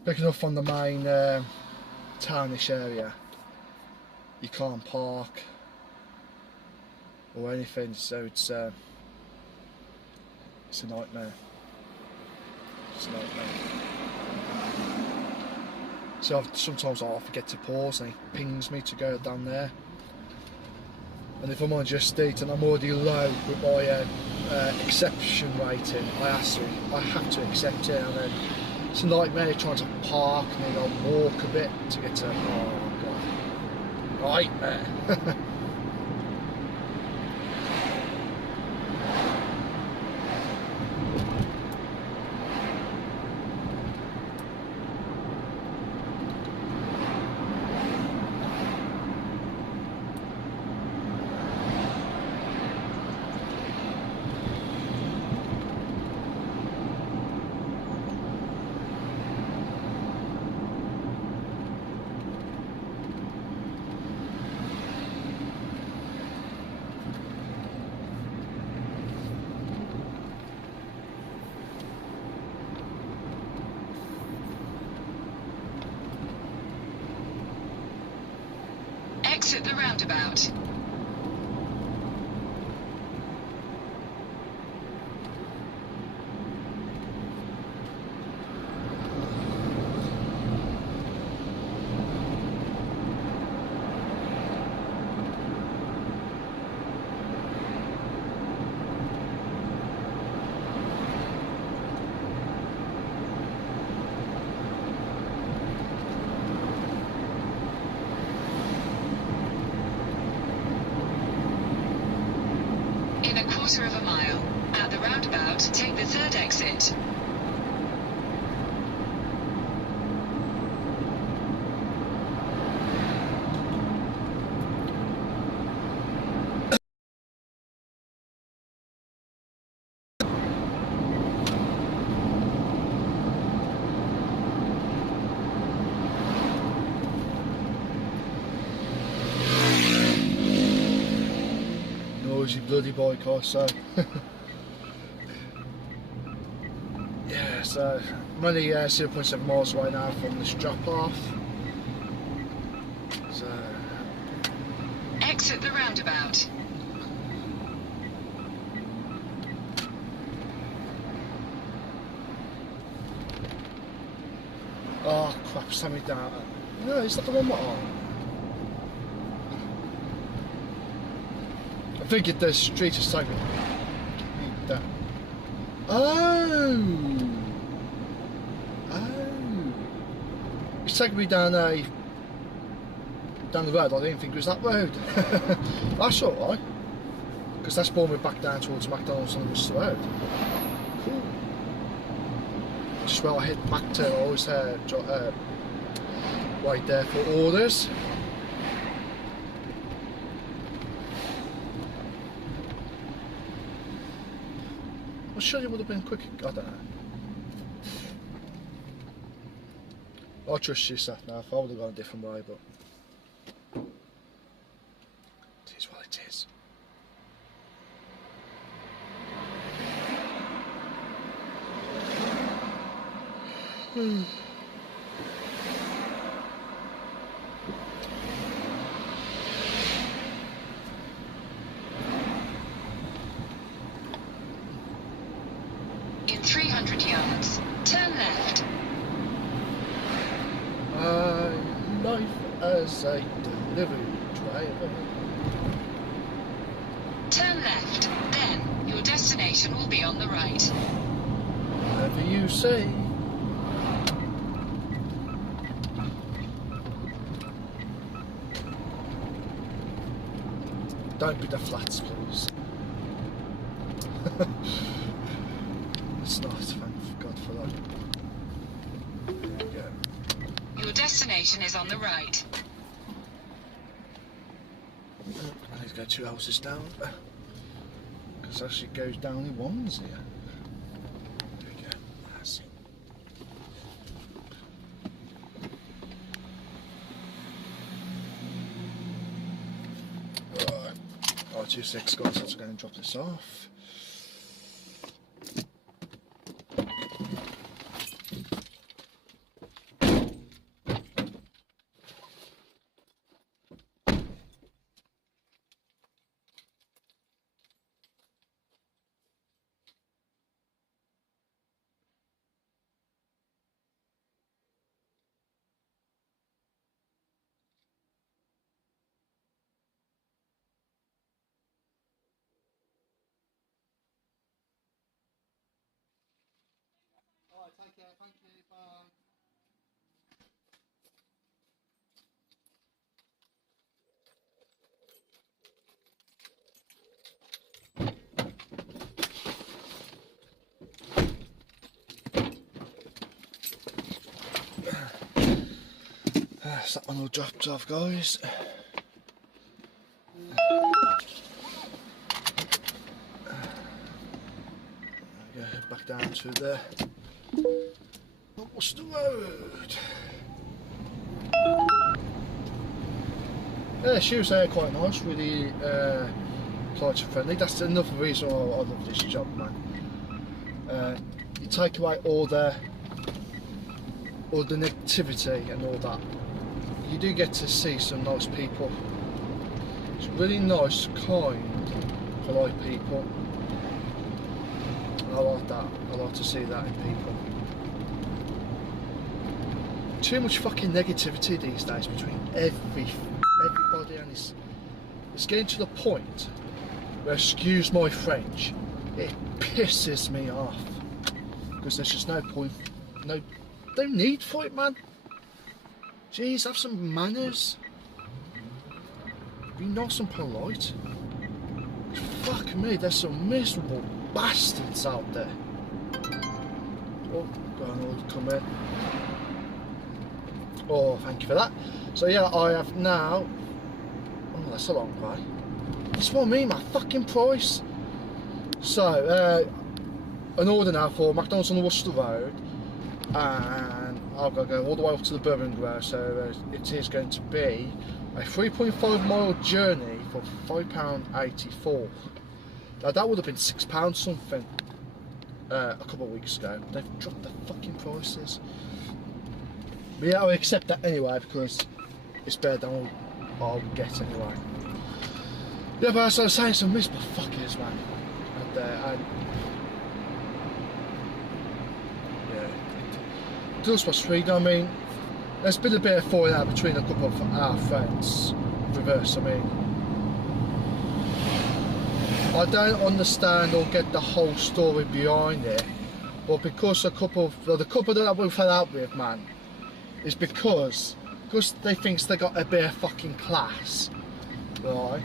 Picking up from the main townish area, you can't park or anything, so it's a nightmare. It's a nightmare. So sometimes I forget to pause and it pings me to go down there. And if I'm on Just Eat and I'm already low with my exception rating, I have to accept it, and then it's a nightmare trying to park and then I'll walk a bit to get to, oh god, nightmare. Exit the roundabout. In a quarter of a mile, at the roundabout, take the third exit. Noisy bloody bike, I say. Yeah, so I'm only 0.7 miles away now from this drop off. So Exit the roundabout. oh crap, send me down. No, is that the one that I think the street is taking me down. Oh! It's taking me down the road. I didn't think it was that road. That's alright, because that's brought me back down towards McDonald's on this road. Cool. Just where I head back to, I always wait there for orders. I'm sure it would have been quicker. I don't know. I trust you, Seth. Now, if I would have gone a different way, but it is what it is. In 300 yards, turn left. as a delivery driver. Turn left, then your destination will be on the right. Whatever you say. Don't be the flats, please. It's not, thank God for that. There we go. Your destination is on the right. I need to go 2 houses down. Because actually it goes down in ones here. There we go. That's it. Right. R26 guys, I'm going to drop this off. Alright, take care, thank you, bye. That's that one all dropped off, guys. Go head back down to the Worcester Road. Yeah, she was quite nice, really client friendly. That's another reason why I love this job, man. You take away all the negativity and all that. You do get to see some nice people. It's really nice, kind, polite people. I like that. I like to see that in people. Too much fucking negativity these days between everybody, and it's getting to the point where, excuse my French, it pisses me off. Because there's just no point, no need for it, man. Jeez, have some manners. Be nice and polite. Fuck me, there's some miserable bastards out there. Oh, go on, come in. Oh, thank you for that. So yeah, I have now. Oh, that's a long way. That's what I mean, my fucking price. So, an order now for McDonald's on the Worcester Road, and I've got to go all the way up to the Bourbon Grove. So it is going to be a 3.5 mile journey for £5.84. Now that would have been £6 something a couple of weeks ago. They've dropped the fucking prices. But yeah, I'll accept that anyway because it's better than what I'll get anyway. Yeah, but as I was saying, some miserable fuckers, man. And yeah, it does frustrate. I mean, there's been a bit of falling out between a couple of our friends. Reverse, I mean, I don't understand or get the whole story behind it, but because the couple that we fell out with, man, is because they think they got a bit of fucking class, right?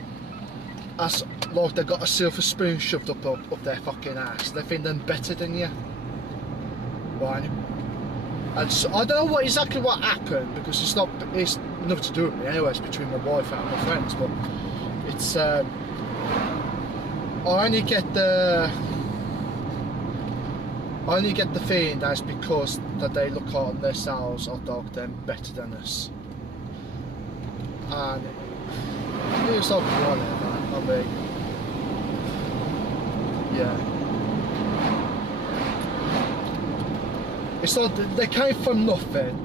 As like they got a silver spoon shoved up their fucking ass. They think they're better than you, right? And so, I don't know exactly what happened because it's nothing to do with me anyway. It's between my wife and my friends, but it's I only get the feeling that it's because that they look on themselves or dog them better than us, and it's like whatever. I mean, yeah, it's like they came from nothing,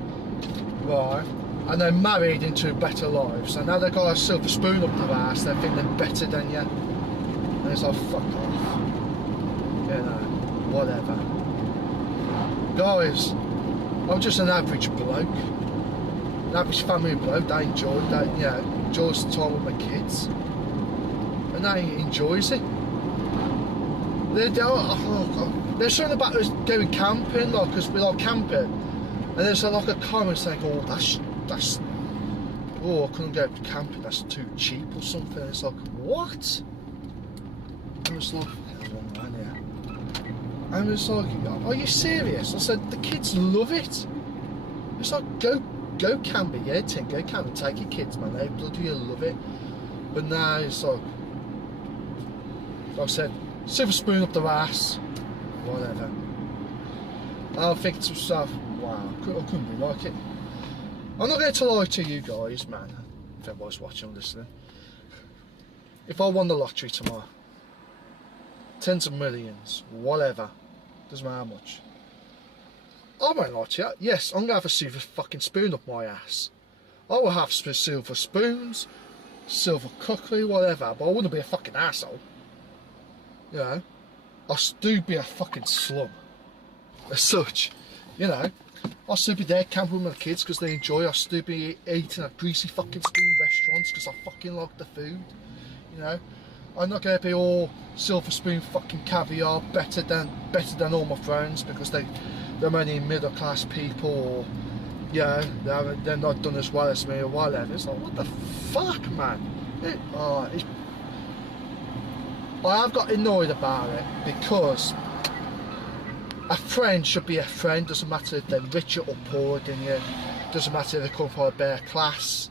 right? And they're married into better lives, and now they've got a silver spoon up their ass. They think they're better than you, and it's like fuck off, you know, whatever. Guys, I'm just an average bloke. an average family bloke, they enjoy that, you know, enjoys the time with my kids. And they enjoys it. There's something about us going camping, like, because we like camping. And there's like a comment saying, oh, that's, oh, I couldn't go camping, that's too cheap or something. It's like, what? And it's like, wrong man here. And it's like, are you serious? I said, the kids love it. It's like, go camping, yeah, Tim, go camping, take your kids, man, they bloody love it. But now it's like I said, silver spoon up the ass, whatever. I think to myself, wow, I couldn't be like it. I'm not going to lie to you guys, man, if everybody's watching or listening. If I won the lottery tomorrow, tens of millions, whatever, doesn't matter how much, I won't lie to you. Yes, I'm going to have a silver fucking spoon up my ass. I will have silver spoons, silver cookery, whatever, but I wouldn't be a fucking asshole. You know, I'll still be a fucking slum. As such, you know, I'll still be there camping with my kids because they enjoy. I'll still be eating at greasy fucking spoon restaurants because I fucking like the food. You know, I'm not going to be all silver spoon fucking caviar better than all my friends because they're only middle class people, or you know, they're not done as well as me or whatever. It's like, what the fuck, man? I have got annoyed about it because a friend should be a friend. Doesn't matter if they're richer or poorer than you. Doesn't matter if they come from a better class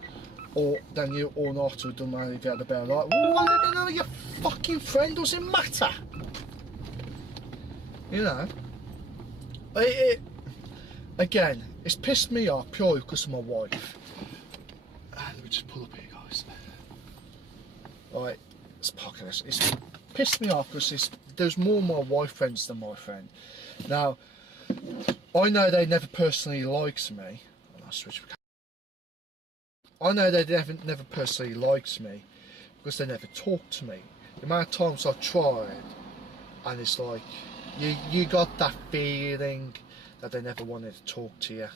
or than you or not. Or doesn't matter if you had a better life. Whatever, you know, your fucking friend doesn't matter. You know. Again, it's pissed me off purely because of my wife. Let me just pull up here, guys. Alright, let's pocket this. It's pissed me off because there's more my wife friends than my friend. Now, I know they never personally likes me. I know they never personally likes me because they never talk to me. The amount of times I've tried, and it's like, you got that feeling that they never wanted to talk to you,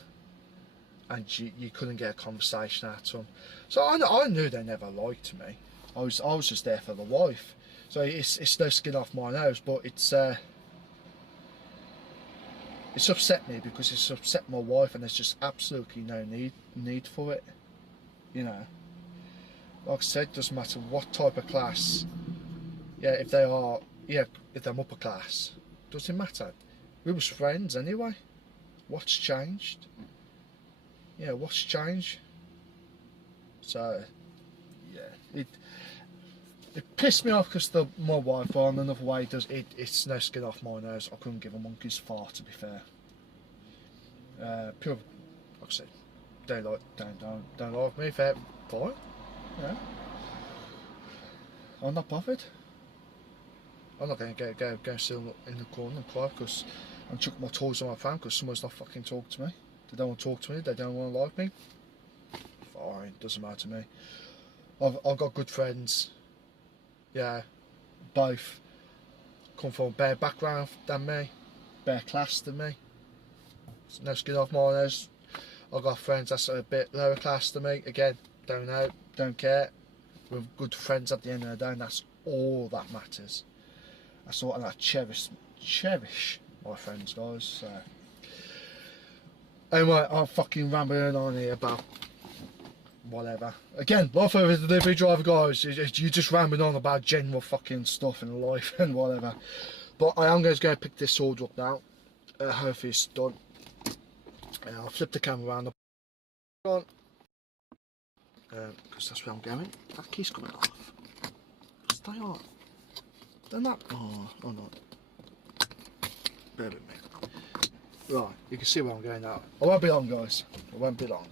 and you couldn't get a conversation out of them. So I knew they never liked me. I was just there for the wife. So it's no skin off my nose, but it's upset me because it's upset my wife, and there's just absolutely no need for it. You know, like I said, doesn't matter what type of class. Yeah, if they're upper class, doesn't matter. We was friends anyway. What's changed? Yeah, what's changed? So, yeah, it pissed me off because my wife, on another way, it's no skin off my nose. I couldn't give a monkey's fart, to be fair. Pure, like I said, don't like me, fair, fine. Yeah, I'm not bothered. I'm not going to go sit in the corner and cry because I'm chucking my toys on my phone because someone's not fucking talking to me. They don't want to talk to me. They don't want to like me. Fine, doesn't matter to me. I've got good friends. Yeah, both come from a better background than me, better class than me. No skin off my nose. I've got friends that's a bit lower class than me. Again, don't know, don't care. We're good friends at the end of the day, and that's all that matters. That's all, and I cherish my friends, guys. So anyway, I'm fucking rambling on here about whatever. Again, not for the delivery driver, guys. You're just rambling on about general fucking stuff in life and whatever. But I am going to go pick this order up now. Hopefully it's done. And I'll flip the camera around. Because that's where I'm going. That key's coming off. Stay on. They're not. Oh no. Bear with me. Right, you can see where I'm going now. I won't be long, guys. I won't be long.